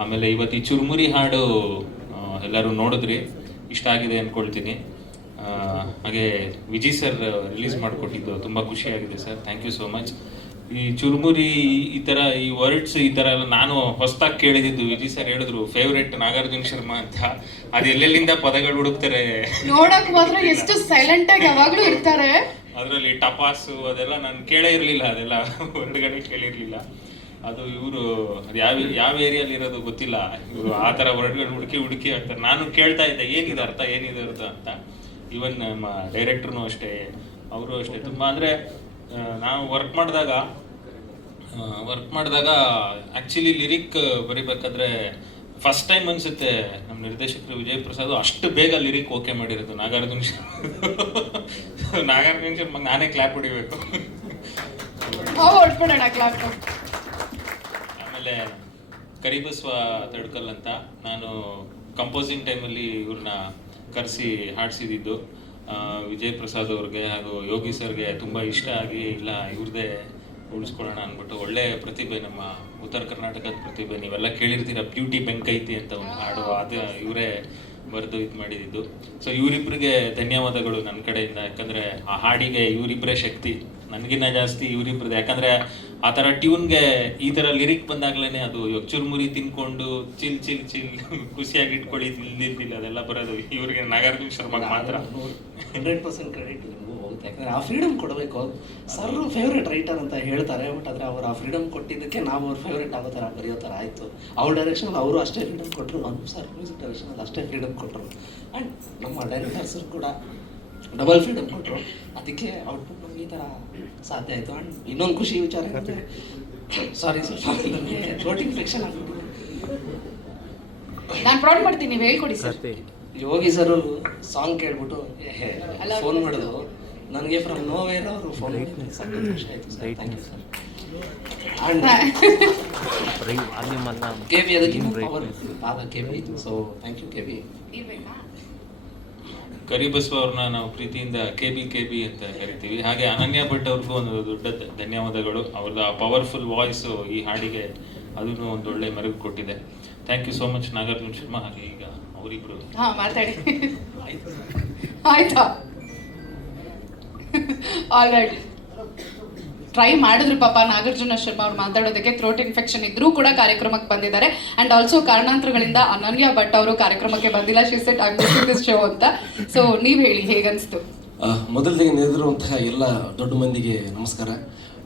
ಆಮೇಲೆ ಇವತ್ತು ಈ ಚುರುಮುರಿ ಹಾಡು ಎಲ್ಲರೂ ನೋಡಿದ್ರಿ, ಇಷ್ಟ ಆಗಿದೆ ಅಂದ್ಕೊಳ್ತೀನಿ. ಹಾಗೆ ವಿಜಯ್ ಸರ್ ರಿಲೀಸ್ ಮಾಡಿಕೊಟ್ಟಿದ್ದು ತುಂಬ ಖುಷಿಯಾಗಿದೆ sir, thank you so much. ಈ ಚುರುಮುರಿ ಈ ಥರ ಈ ವರ್ಡ್ಸ್ ಈ ಥರ ಎಲ್ಲ ನಾನು ಹೊಸದಾಗಿ ಕೇಳಿದ್ದು. ವಿಜಯ್ ಸರ್ ಹೇಳಿದ್ರು ಫೇವ್ರೆಟ್ ನಾಗಾರ್ಜುನ ಶರ್ಮಾ ಅಂತ. ಅದು ಎಲ್ಲೆಲ್ಲಿಂದ ಪದಗಳು ಹುಡುಕ್ತಾರೆ ನೋಡಕ್ ಮಾತ್ರ ಎಷ್ಟು ಸೈಲೆಂಟ್ ಆಗಿ ಯಾವಾಗ್ಲೂ ಇರ್ತಾರೆ. ಅದರಲ್ಲಿ ಟಪಾಸು ಅದೆಲ್ಲ ನಾನು ಕೇಳೇ ಇರಲಿಲ್ಲ, ಅದೆಲ್ಲ ಹೊರಗಡೆ ಕೇಳಿರಲಿಲ್ಲ. ಅದು ಇವರು ಅದು ಯಾವ ಏರಿಯಲ್ಲಿ ಇರೋದು ಗೊತ್ತಿಲ್ಲ, ಇವರು ಆ ಥರ ವರ್ಡ್ಗಳು ಹುಡುಕಿ ಆಗ್ತಾರೆ. ನಾನು ಕೇಳ್ತಾ ಇದ್ದೆ ಏನಿದೆ ಅರ್ಥ ಅಂತ. ಈವನ್ ನಮ್ಮ ಡೈರೆಕ್ಟ್ರು ಅಷ್ಟೇ, ಅವರು ಅಷ್ಟೇ. ತುಂಬ ಅಂದರೆ ನಾವು ವರ್ಕ್ ಮಾಡಿದಾಗ ಆ್ಯಕ್ಚುಲಿ ಲಿರಿಕ್ ಬರಿಬೇಕಾದ್ರೆ ಫಸ್ಟ್ ಟೈಮ್ ಅನಿಸುತ್ತೆ ನಮ್ಮ ನಿರ್ದೇಶಕರು ವಿಜಯ್ ಪ್ರಸಾದ್ ಅಷ್ಟು ಬೇಗ ಲಿರಿಕ್ ಓಕೆ ಮಾಡಿರೋದು ನಾಗಾರ್ಜುನ ಶರ್ಮಾಗೆ ನಾನೇ ಕ್ಲಾಪ್ ಹೊಡಿಬೇಕು. ಆಮೇಲೆ ಕರಿಬಸ್ವ ತಡ್ಕಲ್ ಅಂತ ನಾನು ಕಂಪೋಸಿಂಗ್ ಟೈಮಲ್ಲಿ ಇವ್ರನ್ನ ಕರೆಸಿ ಹಾಡಿಸಿದ್ದು. ವಿಜಯ್ ಪ್ರಸಾದ್ ಅವ್ರಿಗೆ ಹಾಗೂ ಯೋಗಿ ಸರ್ಗೆ ತುಂಬ ಇಷ್ಟ ಆಗಿ, ಇಲ್ಲ ಇವ್ರದ್ದೇ ಉಳಿಸ್ಕೊಳ್ಳೋಣ ಅಂದ್ಬಿಟ್ಟು. ಒಳ್ಳೆ ಪ್ರತಿಭೆ, ನಮ್ಮ ಉತ್ತರ ಕರ್ನಾಟಕದ ಪ್ರತಿಭೆ. ನೀವೆಲ್ಲ ಕೇಳಿರ್ತೀರ ಬ್ಯೂಟಿ ಬೆಂಕೈತಿ ಅಂತ ಒಂದು ಹಾಡು, ಅದು ಇವರೇ ಬರೆದು ಇದು ಮಾಡಿದ್ದು. ಸೊ ಇವರಿಬ್ಬರಿಗೆ ಧನ್ಯವಾದಗಳು ನನ್ನ ಕಡೆಯಿಂದ. ಯಾಕಂದರೆ ಆ ಹಾಡಿಗೆ ಇವರಿಬ್ಬರೇ ಶಕ್ತಿ, ನನಗಿನ್ನ ಜಾಸ್ತಿ ಇವರಿಬ್ಬರದ್ದು. ಯಾಕಂದರೆ ಆ ಥರ ಟ್ಯೂನ್ಗೆ ಈ ಥರ ಲಿರಿಕ್ ಬಂದಾಗಲೇ ಅದು ಚುರುಮುರಿ ತಿನ್ಕೊಂಡು ಚಿಲ್ ಖುಷಿಯಾಗಿ ಇಟ್ಕೊಳ್ಳಿ ನಿಲ್ದಿಲ್ಲ, ಅದೆಲ್ಲ ಬರೋದು ಇವ್ರಿಗೆ ನಾಗಾರ್ಜುನ ಶರ್ಮಾಗೆ ಮಾತ್ರ. 100% ಕ್ರೆಡಿಟ್ ನಿಮಗೂ ಹೋಗುತ್ತೆ. ಯಾಕಂದರೆ ಆ ಫ್ರೀಡಮ್ ಕೊಡಬೇಕು. ಸರ್ ಫೇವ್ರೇಟ್ ರೈಟರ್ ಅಂತ ಹೇಳ್ತಾರೆ, ಬಟ್ ಆದರೆ ಅವರು ಆ ಫ್ರೀಡಮ್ ಕೊಟ್ಟಿದ್ದಕ್ಕೆ ನಾವು ಅವ್ರ ಫೇವ್ರೇಟ್ ಆಗೋ ಥರ ಬರೆಯೋ ಥರ ಆಯಿತು. ಅವ್ರ ಡೈರೆಕ್ಷನ್ ಅವರು ಅಷ್ಟೇ ಫ್ರೀಡಮ್ ಕೊಟ್ಟರು, ಸರ್ ಮ್ಯೂಸಿಕ್ ಡೈರೆಕ್ಷನಲ್ಲಿ ಅಷ್ಟೇ ಫ್ರೀಡಮ್ ಕೊಟ್ಟರು. ಆ್ಯಂಡ್ ನಮ್ಮ ಡೈರೆಕ್ಟರ್ಸರು ಕೂಡ ಡಬಲ್ ಫ್ರೀಡಮ್ ಕೊಟ್ಟರು. ಅದಕ್ಕೆ ಔಟ್ಪುಟ್ ನಮ್ಗೆ ಈ ಥರ ಸಾಧ್ಯ ಆಯಿತು. ಆ್ಯಂಡ್ ಇನ್ನೊಂದು ಖುಷಿ ವಿಚಾರ ಅಂದರೆ, ಸಾರಿ ಸರ್, ನನಗೆ ಥ್ರೋಟ್ ಇನ್ಫೆಕ್ಷನ್ ಆಗಿಬಿಟ್ಟಿದೆ. ನಾನು ಪ್ರಾಡ್ ಮಾಡ್ತೀನಿ, ನೀವು ಹೇಳ್ಕೊಡಿ ಸರ್. ಯೋಗಿ ಸರ್ ಸಾಂಗ್ ಕೇಳ್ಬಿಟ್ಟು ಫೋನ್ ಮಾಡಿದ್ರು ನನಗೆ, ಫ್ರಮ್ ನೋವೇರ್ ಅವರು ಫೋನ್ ಮಾಡಿದ್ರು. ಖುಷಿ ಆಯಿತು sir, thank you sir. And K B ಅದಕ್ಕಿಂತ ಪವರ್ ಆದ ಕೆ ಬಿ ಇತ್ತು. So thank you K B. Karibasava ಅವ್ರನ್ನ ನಾವು ಪ್ರೀತಿಯಿಂದ ಕೆ ಬಿ ಅಂತ ಕರಿತೀವಿ. ಹಾಗೆ ಅನನ್ಯ ಭಟ್ ಅವ್ರಿಗೂ ಒಂದು ದೊಡ್ಡ ಧನ್ಯವಾದಗಳು. ಅವ್ರದ್ದು ಆ ಪವರ್ಫುಲ್ ವಾಯ್ಸು ಈ ಹಾಡಿಗೆ ಅದನ್ನು ಒಂದು ಒಳ್ಳೆ ಮೆರುಗು ಕೊಟ್ಟಿದೆ. Thank you so much Nagarjuna Sharma. ಹಾಗೆ ಈಗ ಅವರಿಬ್ರು ಮಾತಾಡಿ ಆಯ್ತಾ? All right. ಟ್ರೈ ಮಾಡಿದ್ರು ಪಾಪ ನಾಗಾರ್ಜುನ ಶರ್ಮಾ ಅವ್ರು ಮಾತಾಡೋದಕ್ಕೆ. ಥ್ರೋಟ್ ಇನ್ಫೆಕ್ಷನ್ ಇದ್ರೂ ಕೂಡ ಕಾರ್ಯಕ್ರಮಕ್ಕೆ ಬಂದಿದ್ದಾರೆ. ಆ್ಯಂಡ್ ಆಲ್ಸೋ ಕಾರಣಾಂತರಗಳಿಂದ ಅನನ್ಯ ಭಟ್ ಅವರು ಕಾರ್ಯಕ್ರಮಕ್ಕೆ ಬಂದಿಲ್ಲ. She said I missing this show ಅಂತ. ಸೊ ನೀವು ಹೇಳಿ, ಹೇಗನ್ನಿಸ್ತು? ಮೊದಲಿಗೆ ನೆರೆದಿರುವಂತಹ ಎಲ್ಲ ದೊಡ್ಡ ಮಂದಿಗೆ ನಮಸ್ಕಾರ.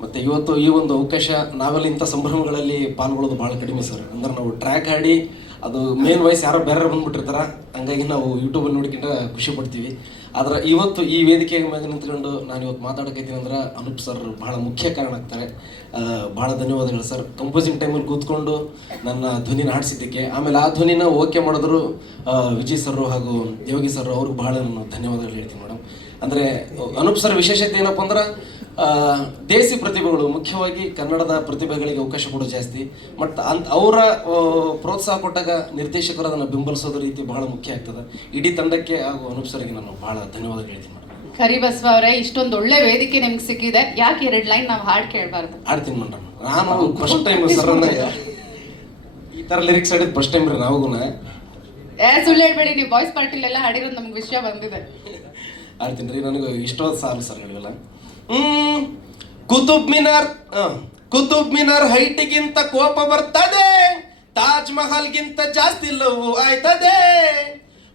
ಮತ್ತು ಇವತ್ತು ಈ ಒಂದು ಅವಕಾಶ, ನಾವೆಲ್ಲ ಇಂಥ ಸಂಭ್ರಮಗಳಲ್ಲಿ ಪಾಲ್ಗೊಳ್ಳೋದು ಭಾಳ ಕಡಿಮೆ ಸರ್. ಅಂದ್ರೆ ನಾವು ಟ್ರ್ಯಾಕ್ ಹಾಡಿ ಅದು ಮೇನ್ ವಾಯ್ಸ್ ಯಾರೋ ಬೇರೆ ಬಂದ್ಬಿಟ್ಟಿರ್ತಾರ, ಹಂಗಾಗಿ ನಾವು ಯೂಟ್ಯೂಬಲ್ಲಿ ನೋಡ್ಕೊಂಡು ಖುಷಿ ಪಡ್ತೀವಿ. ಆದ್ರೆ ಇವತ್ತು ಈ ವೇದಿಕೆ ಮೇಲೆ ನಿಂತ್ಕೊಂಡು ನಾನು ಇವತ್ತು ಮಾತಾಡೋಕೈತೀನಿ ಅಂದ್ರೆ ಅನೂಪ್ ಸರ್ ಭಾಳ ಮುಖ್ಯ ಕಾರಣ ಆಗ್ತಾರೆ. ಭಾಳ ಧನ್ಯವಾದಗಳು ಸರ್. ಕಂಪೋಸಿಂಗ್ ಟೈಮಲ್ಲಿ ಕೂತ್ಕೊಂಡು ನನ್ನ ಧ್ವನಿನ ಹಾಡಿಸಿದ್ದಕ್ಕೆ, ಆಮೇಲೆ ಆ ಧ್ವನಿನ ಓಕೆ ಮಾಡಿದ್ರು ವಿಜಯ್ ಸರ್ ಹಾಗೂ ಯೋಗಿ ಸರ್, ಅವ್ರಿಗೆ ಭಾಳ ನಾನು ಧನ್ಯವಾದಗಳು ಹೇಳ್ತೀನಿ ಮೇಡಮ್. ಅಂದರೆ ಅನೂಪ್ ಸರ್ ವಿಶೇಷತೆ ಏನಪ್ಪ ಅಂದ್ರೆ, ದೇಸಿ ಪ್ರತಿಭೆಗಳು, ಮುಖ್ಯವಾಗಿ ಕನ್ನಡದ ಪ್ರತಿಭೆಗಳಿಗೆ ಅವಕಾಶ ಕೊಡೋದು ಜಾಸ್ತಿ. ಮತ್ತು ಅವರ ಪ್ರೋತ್ಸಾಹ ಕೊಟ್ಟಾಗ ನಿರ್ದೇಶಕರು ಅದನ್ನು ಬೆಂಬಲಿಸೋದ ರೀತಿ ಬಹಳ ಮುಖ್ಯ ಆಗ್ತದೆ. ಇಡೀ ತಂಡಕ್ಕೆ ಹಾಗೂ ಅನೂಪ್ ಸರ್ಗೆ ನಾನು ಬಹಳ ಧನ್ಯವಾದ ಹೇಳ್ತೀನಿ ಮೇಡಮ್. ಕರಿಬಸ್ವ ಅವರೇ, ಇಷ್ಟೊಂದು ಒಳ್ಳೆ ವೇದಿಕೆ ನಿಮ್ಗೆ ಸಿಕ್ಕಿದೆ, ಯಾಕೆ 2 ಲೈನ್ ನಾವು ಹಾಡು ಕೇಳಬಾರ್ದು? ಆಡ್ತೀನಿ ಮೇಡಮ್. ನಾನು ಫಸ್ಟ್ ಟೈಮ್ ಸರ್ ಈ ಥರ ಲಿರಿಕ್ಸ್ ಆಡಿದ್ದು ಫಸ್ಟ್ ಟೈಮ್ ರೀ ನಾವೂ. ಸುಳ್ಳು ಹೇಳ್ಬೇಡಿ, ನೀವು ಬಾಯ್ಸ್ ಪಾರ್ಟಿಲೆಲ್ಲ ಹಾಡಿರೋದು ನಮ್ಗೆ ವಿಷಯ ಬಂದಿದೆ. ಆಡ್ತೀನಿ ರೀ. ನನಗೆ ಇಷ್ಟವಾದ ಸಾಲು ಸರ್ ಹೇಳಿವಲ್ಲ. ಕುತುಬ್ ಮಿನಾರ್ ಹೈಟ್ಗಿಂತ ಕೋಪ ಬರ್ತದೆ, ತಾಜ್ ಮಹಲ್ಗಿಂತ ಜಾಸ್ತಿ ಲವ್ ಆಯ್ತದೆ.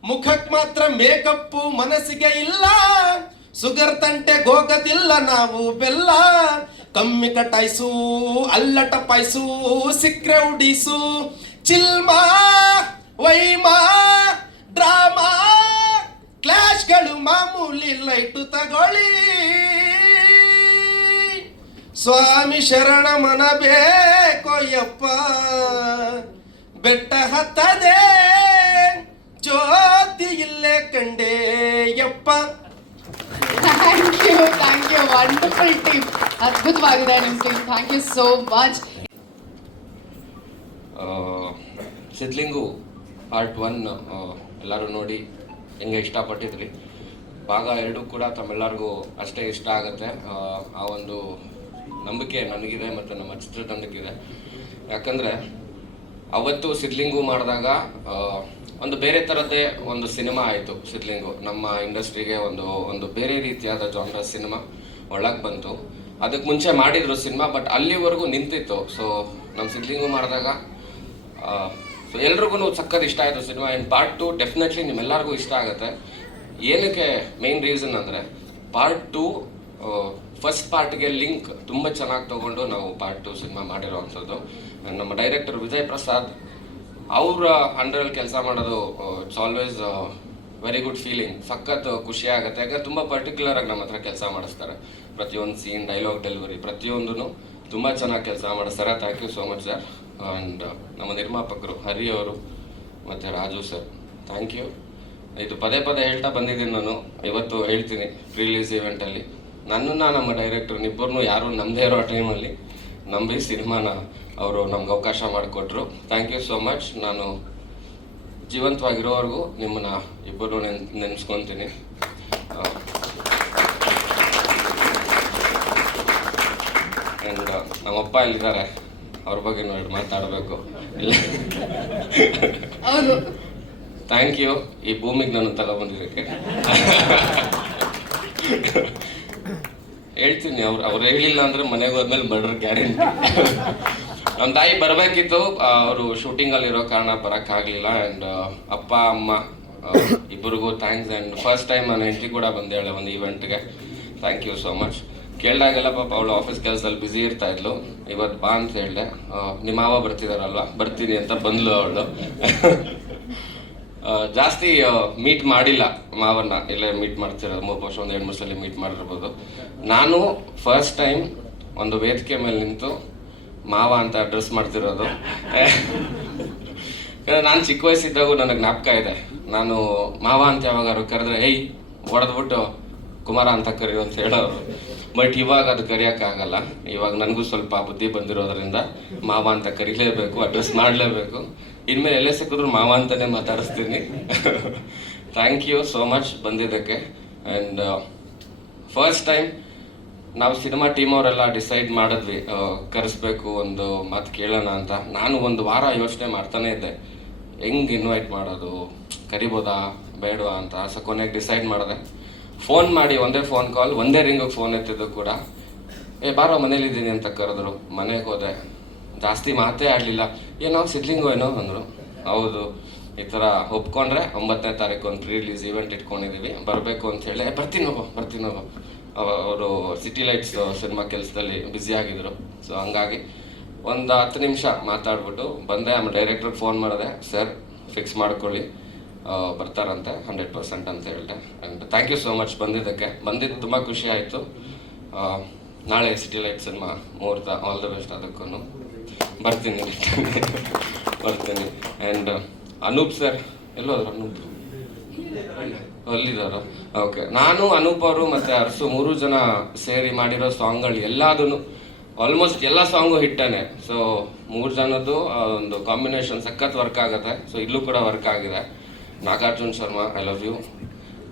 ಮುಖಕ್ ಮಾತ್ರ ಮೇಕಪ್ಪು ಮನಸ್ಸಿಗೆ ಇಲ್ಲ, ಸುಗರ್ ತಂಟೆ ಹೋಗೋದಿಲ್ಲ ನಾವು ಬೆಲ್ಲ. ಕಮ್ಮಿ ಕಟಾಯಿಸು ಅಲ್ಲ ಟಪಾಯಿಸು, ಸಿಕ್ರೆ ಉಡಿಸು, ಚಿಲ್ಮಾ ವೈಮಾ ಡ್ರಾಮಾ ಕ್ಲಾಶ್ಗಳು ಮಾಮೂಲಿ, ಲೈಟು ತಗೊಳ್ಳಿ. ಸ್ವಾಮಿ ಶರಣ ಮನ ಬೇಕೋಯಪ್ಪ, ಬೆಟ್ಟ ಹತ್ತದೆ ಜ್ಯೋತಿ ಇಲ್ಲೇ ಕಂಡೇಯಪ್ಪ. Thank you wonderful team. ಅದ್ಭುತವಾಗಿದೆ ನಿಮ್ಮ team. Thank you so much. Siddlingu part 1 ಎಲ್ಲರೂ ನೋಡಿ ಹೆಂಗೆ ಇಷ್ಟಪಟ್ಟಿದ್ರಿ. ಭಾಗ 2 ಕೂಡ ತಮ್ಮೆಲ್ಲರಿಗೂ ಅಷ್ಟೇ ಇಷ್ಟ ಆಗುತ್ತೆ. ಆ ಒಂದು ನಂಬಿಕೆ ನನಗಿದೆ ಮತ್ತು ನಮ್ಮ ಚಿತ್ರತಂಡಕ್ಕಿದೆ. ಯಾಕಂದರೆ ಅವತ್ತು ಸಿದ್ಲಿಂಗು ಮಾಡಿದಾಗ ಒಂದು ಬೇರೆ ಥರದ್ದೇ ಒಂದು ಸಿನಿಮಾ ಆಯಿತು. ಸಿದ್ಲಿಂಗು ನಮ್ಮ ಇಂಡಸ್ಟ್ರಿಗೆ ಒಂದು ಬೇರೆ ರೀತಿಯಾದ ಜಾನರ್ ಸಿನಿಮಾ ಒಳಗೆ ಬಂತು. ಅದಕ್ಕೆ ಮುಂಚೆ ಮಾಡಿದ್ರು ಸಿನಿಮಾ, ಬಟ್ ಅಲ್ಲಿವರೆಗೂ ನಿಂತಿತ್ತು. ಸೊ ನಮ್ಮ ಸಿದ್ಲಿಂಗು ಮಾಡಿದಾಗ ಸೊ ಎಲ್ರಿಗೂ ಸಖತ್ ಇಷ್ಟ ಆಯಿತು ಸಿನಿಮಾ. ಆ್ಯಂಡ್ ಪಾರ್ಟ್ 2 ಡೆಫಿನೆಟ್ಲಿ ನಿಮ್ಮೆಲ್ಲರಿಗೂ ಇಷ್ಟ ಆಗುತ್ತೆ. ಏನಕ್ಕೆ ಮೇನ್ ರೀಸನ್ ಅಂದರೆ ಪಾರ್ಟ್ 2 ಫಸ್ಟ್ ಪಾರ್ಟ್ಗೆ ಲಿಂಕ್ ತುಂಬ ಚೆನ್ನಾಗಿ ತೊಗೊಂಡು ನಾವು ಪಾರ್ಟ್ 2 ಸಿನಿಮಾ ಮಾಡಿರೋವಂಥದ್ದು. ನಮ್ಮ ಡೈರೆಕ್ಟರ್ ವಿಜಯ್ ಪ್ರಸಾದ್ ಅವರ ಅಂಡರಲ್ಲಿ ಕೆಲಸ ಮಾಡೋದು it's always very good feeling. ಸಖತ್ ಖುಷಿ ಆಗುತ್ತೆ. ಯಾಕಂದರೆ ತುಂಬ ಪರ್ಟಿಕ್ಯುಲರಾಗಿ ನಮ್ಮ ಹತ್ರ ಕೆಲಸ ಮಾಡಿಸ್ತಾರೆ. ಪ್ರತಿಯೊಂದು ಸೀನ್, ಡೈಲಾಗ್ ಡೆಲಿವರಿ ಪ್ರತಿಯೊಂದೂ ತುಂಬ ಚೆನ್ನಾಗಿ ಕೆಲಸ ಮಾಡಿಸ್ತಾರೆ. Thank you so much sir. And ನಮ್ಮ ನಿರ್ಮಾಪಕರು ಹರಿ ಅವರು ಮತ್ತು ರಾಜು ಸರ್, ಥ್ಯಾಂಕ್ ಯು. ಇದು ಪದೇ ಪದೇ ಹೇಳ್ತಾ ಬಂದಿದ್ದೀನಿ ನಾನು, ಇವತ್ತು ಹೇಳ್ತೀನಿ. ರಿಲೀಸ್ ಈವೆಂಟಲ್ಲಿ ನನ್ನನ್ನು ನಮ್ಮ ಡೈರೆಕ್ಟರ್ ಇಬ್ಬರನ್ನೂ ಯಾರೂ ನಮ್ಮದೇ ಇರೋ ಟೈಮಲ್ಲಿ ನಂಬಿ ಸಿನಿಮಾನ ಅವರು ನಮ್ಗೆ ಅವಕಾಶ ಮಾಡಿಕೊಟ್ರು. Thank you so much. ನಾನು ಜೀವಂತವಾಗಿರೋವರೆಗೂ ನಿಮ್ಮನ್ನ ಇಬ್ಬರು ನೆನೆಸ್ಕೊತೀನಿ. ಆ್ಯಂಡ್ ನಮ್ಮಪ್ಪ ಇಲ್ಲಿದ್ದಾರೆ, ಅವ್ರ ಬಗ್ಗೆ ನೋಡಿ ಮಾತಾಡಬೇಕು. ಹೌದು, ಥ್ಯಾಂಕ್ ಯು ಈ ಭೂಮಿಗೆ ನಾನು ತಗೊಬಂದಿದ್ದಕ್ಕೆ. ಹೇಳ್ತೀನಿ, ಅವ್ರು ಹೇಳಿಲ್ಲ ಅಂದರೆ ಮನೆಗೆ ಹೋದ್ಮೇಲೆ ಮರ್ಡರ್ ಗ್ಯಾರಂಟಿ. ನಮ್ಮ ತಾಯಿ ಬರಬೇಕಿತ್ತು, ಅವರು ಶೂಟಿಂಗಲ್ಲಿ ಇರೋ ಕಾರಣ ಬರೋಕ್ಕಾಗಲಿಲ್ಲ. ಆ್ಯಂಡ್ ಅಪ್ಪ ಅಮ್ಮ ಇಬ್ಬರಿಗೂ ಥ್ಯಾಂಕ್ಸ್. ಆ್ಯಂಡ್ ಫಸ್ಟ್ ಟೈಮ್ ನಾನು ಹೆಂಡತಿ ಕೂಡ ಬಂದೇಳೆ ಒಂದು ಈವೆಂಟ್ಗೆ. Thank you so much. ಕೇಳಿದಾಗೆಲ್ಲ ಪಾಪ ಅವಳು ಆಫೀಸ್ ಕೆಲಸದಲ್ಲಿ ಬ್ಯುಸಿ ಇರ್ತಾ ಇದ್ಲು. ಇವತ್ತು ಬಾ ಅಂತ ಹೇಳಿದೆ. ನಿಮ್ಮ ಮಾವ ಬರ್ತಿದಾರಲ್ವಾ, ಬರ್ತೀನಿ ಅಂತ ಬಂದ್ಲು ಅವಳು. ಜಾಸ್ತಿ ಮೀಟ್ ಮಾಡಿಲ್ಲ ಮಾವನ್ನ, ಇಲ್ಲೇ ಮೀಟ್ ಮಾಡ್ತಿರೋದು 3 ವರ್ಷ, 1-2 ಸಲ ಮೀಟ್ ಮಾಡಿರ್ಬೋದು. ನಾನು ಫಸ್ಟ್ ಟೈಮ್ ಒಂದು ವೇದಿಕೆ ಮೇಲೆ ನಿಂತು ಮಾವ ಅಂತ ಅಡ್ರೆಸ್ ಮಾಡ್ತಿರೋದು. ನಾನು ಚಿಕ್ಕ ವಯಸ್ಸಿದ್ದಾಗೂ ನನಗೆ ಜ್ಞಾಪಕ ಇದೆ. ನಾನು ಮಾವ ಅಂತ ಯಾವಾಗಾರು ಕರೆದ್ರೆ ಏಯ್ ಹೊಡೆದ್ಬಿಟ್ಟು ಕುಮಾರ ಅಂತ ಕರೆಯೋ ಅಂತ ಹೇಳೋರು. ಬಟ್ ಇವಾಗ ಅದು ಕರೆಯೋಕ್ಕಾಗಲ್ಲ. ಇವಾಗ ನನಗೂ ಸ್ವಲ್ಪ ಬುದ್ಧಿ ಬಂದಿರೋದ್ರಿಂದ ಮಾವ ಅಂತ ಕರೀಲೇಬೇಕು, ಅಡ್ರೆಸ್ ಮಾಡಲೇಬೇಕು. ಇನ್ಮೇಲೆ ಎಲ್ಲೇ ಸಿಕ್ಕಿದ್ರು ಮಾವ ಅಂತಲೇ ಮಾತಾಡಿಸ್ತೀನಿ. ಥ್ಯಾಂಕ್ ಯು ಸೋ ಮಚ್ ಬಂದಿದ್ದಕ್ಕೆ. ಆ್ಯಂಡ್ ಫಸ್ಟ್ ಟೈಮ್ ನಾವು ಸಿನಿಮಾ ಟೀಮ್ ಅವರೆಲ್ಲ ಡಿಸೈಡ್ ಮಾಡಿದ್ವಿ ಕರೆಸ್ಬೇಕು, ಒಂದು ಮಾತು ಕೇಳೋಣ ಅಂತ. ನಾನು ಒಂದು ವಾರ ಯೋಚನೆ ಮಾಡ್ತಾನೆ ಇದ್ದೆ, ಹೆಂಗೆ ಇನ್ವೈಟ್ ಮಾಡೋದು, ಕರಿಬೋದಾ ಬೇಡವಾ ಅಂತ. ಸೊ ಕೊನೆಗೆ ಡಿಸೈಡ್ ಮಾಡಿದೆ. ಫೋನ್ ಮಾಡಿ ಒಂದೇ ಫೋನ್ ಕಾಲ್, ಒಂದೇ ರಿಂಗಿಗೆ ಫೋನ್ ಎತ್ತಿದ್ದು ಕೂಡ ಬಾರೋ ಮನೇಲಿದ್ದೀನಿ ಅಂತ ಕರೆದ್ರು. ಮನೆಗೆ ಹೋದೆ, ಜಾಸ್ತಿ ಮಾತೇ ಆಡಲಿಲ್ಲ. ಏನೋ ಸಿದ್ಲಿಂಗು ಏನೋ ಅಂದರು. ಹೌದು, ಈ ಥರ ಒಪ್ಕೊಂಡ್ರೆ 9ನೇ ತಾರೀಕು ಒಂದು ರಿಲೀಸ್ ಈವೆಂಟ್ ಇಟ್ಕೊಂಡಿದ್ದೀವಿ, ಬರಬೇಕು ಅಂತ ಹೇಳಿ. ಬರ್ತೀನಿ ಹೋಗೋ. ಅವರು ಸಿಟಿ ಲೈಟ್ಸ್ ಸಿನಿಮಾ ಕೆಲಸದಲ್ಲಿ ಬ್ಯುಸಿ ಆಗಿದ್ರು. ಸೊ ಹಂಗಾಗಿ ಒಂದು 10 ನಿಮಿಷ ಮಾತಾಡ್ಬಿಟ್ಟು ಬಂದೆ. ಆಮೇಲೆ ಡೈರೆಕ್ಟ್ರಿಗೆ ಫೋನ್ ಮಾಡಿದೆ, ಸರ್ ಫಿಕ್ಸ್ ಮಾಡ್ಕೊಳ್ಳಿ, ಬರ್ತಾರಂತೆ 100% ಅಂತ ಹೇಳಿದೆ. And thank you so much ಬಂದಿದ್ದು ತುಂಬ ಖುಷಿ ಆಯಿತು. ನಾಳೆ ಸಿಟಿ ಲೈಟ್ ಸಿನಿಮಾ ಮುಹೂರ್ತ, ಆಲ್ ದ ಬೆಸ್ಟ್ ಅದಕ್ಕೂ. ಬರ್ತೀನಿ. ಆ್ಯಂಡ್ ಅನೂಪ್ ಸರ್ ಎಲ್ಲೋದ್ರು? ಅನೂಪ್ ಅಲ್ಲಿದ್ದಾರೆ. ಓಕೆ, ನಾನು ಅನೂಪ್ ಅವರು ಮತ್ತು ಅರ್ಸು 3 ಜನ ಸೇರಿ ಮಾಡಿರೋ ಸಾಂಗ್ಗಳು ಎಲ್ಲದೂ ಆಲ್ಮೋಸ್ಟ್ ಎಲ್ಲ ಸಾಂಗು ಹಿಟ್ಟೇನೆ. ಸೊ 3 ಜನದ್ದು ಒಂದು ಕಾಂಬಿನೇಷನ್ ಸಖತ್ ವರ್ಕ್ ಆಗುತ್ತೆ. ಸೊ ಇಲ್ಲೂ ಕೂಡ ವರ್ಕ್ ಆಗಿದೆ. Nagarjun Sharma, I love you.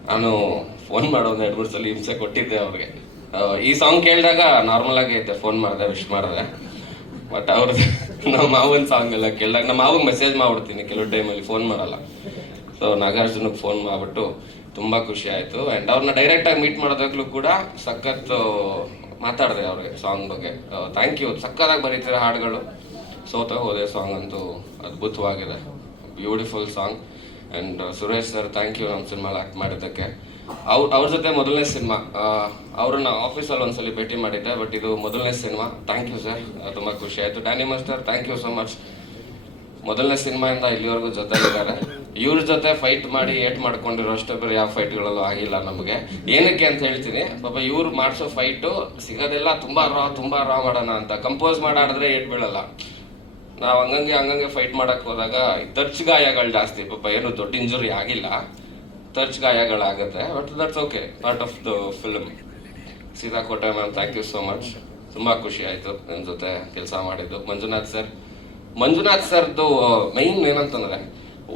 ನಾನು ಫೋನ್ ಮಾಡೋ 2-3 ಸಲ ಹಿಂಸೆ ಕೊಟ್ಟಿದ್ದೆ ಅವ್ರಿಗೆ. ಈ ಸಾಂಗ್ ಕೇಳಿದಾಗ ನಾರ್ಮಲ್ ಆಗಿ ಐತೆ, ಫೋನ್ ಮಾಡಿದೆ, ವಿಶ್ ಮಾಡಿದೆ. ಬಟ್ ಅವ್ರದ್ದು ನಮ್ಮ ಮಾವನ ಸಾಂಗ್ ಎಲ್ಲ ಕೇಳಿದಾಗ ನಮ್ಮ ಮಾವಿಗೆ ಮೆಸೇಜ್ ಮಾಡ್ಬಿಡ್ತೀನಿ, ಕೆಲವು ಟೈಮಲ್ಲಿ ಫೋನ್ ಮಾಡಲ್ಲ. ಸೊ ನಾಗಾರ್ಜುನಿಗೆ ಫೋನ್ ಮಾಡಿಬಿಟ್ಟು ತುಂಬ ಖುಷಿ ಆಯಿತು. ಆ್ಯಂಡ್ ಅವ್ರನ್ನ ಡೈರೆಕ್ಟಾಗಿ ಮೀಟ್ ಮಾಡೋದಾಗ್ಲೂ ಕೂಡ ಸಖತ್ ಮಾತಾಡಿದೆ ಅವ್ರಿಗೆ ಸಾಂಗ್ ಬಗ್ಗೆ. ಥ್ಯಾಂಕ್ ಯು, ಸಖತ್ತಾಗಿ ಬರೀತಿರೋ ಹಾಡುಗಳು. ಸೋತ ಹೋದೆ ಸಾಂಗ್ ಅಂತೂ ಅದ್ಭುತವಾಗಿದೆ, beautiful song. And Suresh sir, thank you ನಮ್ಮ ಸಿನಿಮಾಲಿ ಆ್ಯಕ್ಟ್ ಮಾಡಿದ್ದಕ್ಕೆ. ಅವ್ರ ಜೊತೆ ಮೊದಲನೇ ಸಿನಿಮಾ, ಅವ್ರನ್ನ ಆಫೀಸಲ್ಲಿ ಒಂದ್ಸಲಿ ಭೇಟಿ ಮಾಡಿದ್ದೆ, ಬಟ್ ಇದು ಮೊದಲನೇ ಸಿನಿಮಾ. ಥ್ಯಾಂಕ್ ಯು ಸರ್, ತುಂಬ ಖುಷಿ ಆಯಿತು. Danny master, thank you so much. ಮೊದಲನೇ ಸಿನಿಮಾಯಿಂದ ಇಲ್ಲಿವರೆಗೂ ಜೊತೆಲಿದ್ದಾರೆ. ಇವ್ರ ಜೊತೆ ಫೈಟ್ ಮಾಡಿ ಏಟ್ ಮಾಡ್ಕೊಂಡಿರೋ ಅಷ್ಟೇ ಬೇರೆ ಯಾವ ಫೈಟ್ಗಳಲ್ಲೂ ಆಗಿಲ್ಲ ನಮಗೆ. ಏನಕ್ಕೆ ಅಂತ ಹೇಳ್ತೀನಿ, ಪಾಪ ಇವ್ರು ಮಾಡಿಸೋ ಫೈಟು ಸಿಗೋದೆಲ್ಲ ತುಂಬ ರಾ ಮಾಡೋಣ ಅಂತ. ಕಂಪೋಸ್ ಮಾಡಾಡಿದ್ರೆ ಏಟ್ ಬೀಳಲ್ಲ. ನಾವು ಹಂಗಂಗೆ ಫೈಟ್ ಮಾಡೋಕ್ಕೆ ಹೋದಾಗ ತರ್ಚ್ ಗಾಯಗಳು ಜಾಸ್ತಿ. ಪಾಪ ಏನು ದೊಡ್ಡ ಇಂಜುರಿ ಆಗಿಲ್ಲ, ತರ್ಚ್ ಗಾಯಗಳಾಗುತ್ತೆ. But that's okay, part of the film. Seethakote ma'am, thank you so much. ತುಂಬ ಖುಷಿ ಆಯಿತು ನಿಮ್ಮ ಜೊತೆ ಕೆಲಸ ಮಾಡಿದ್ದು. ಮಂಜುನಾಥ್ ಸರ್ದು ಮೈನ್ ಏನಂತಂದರೆ,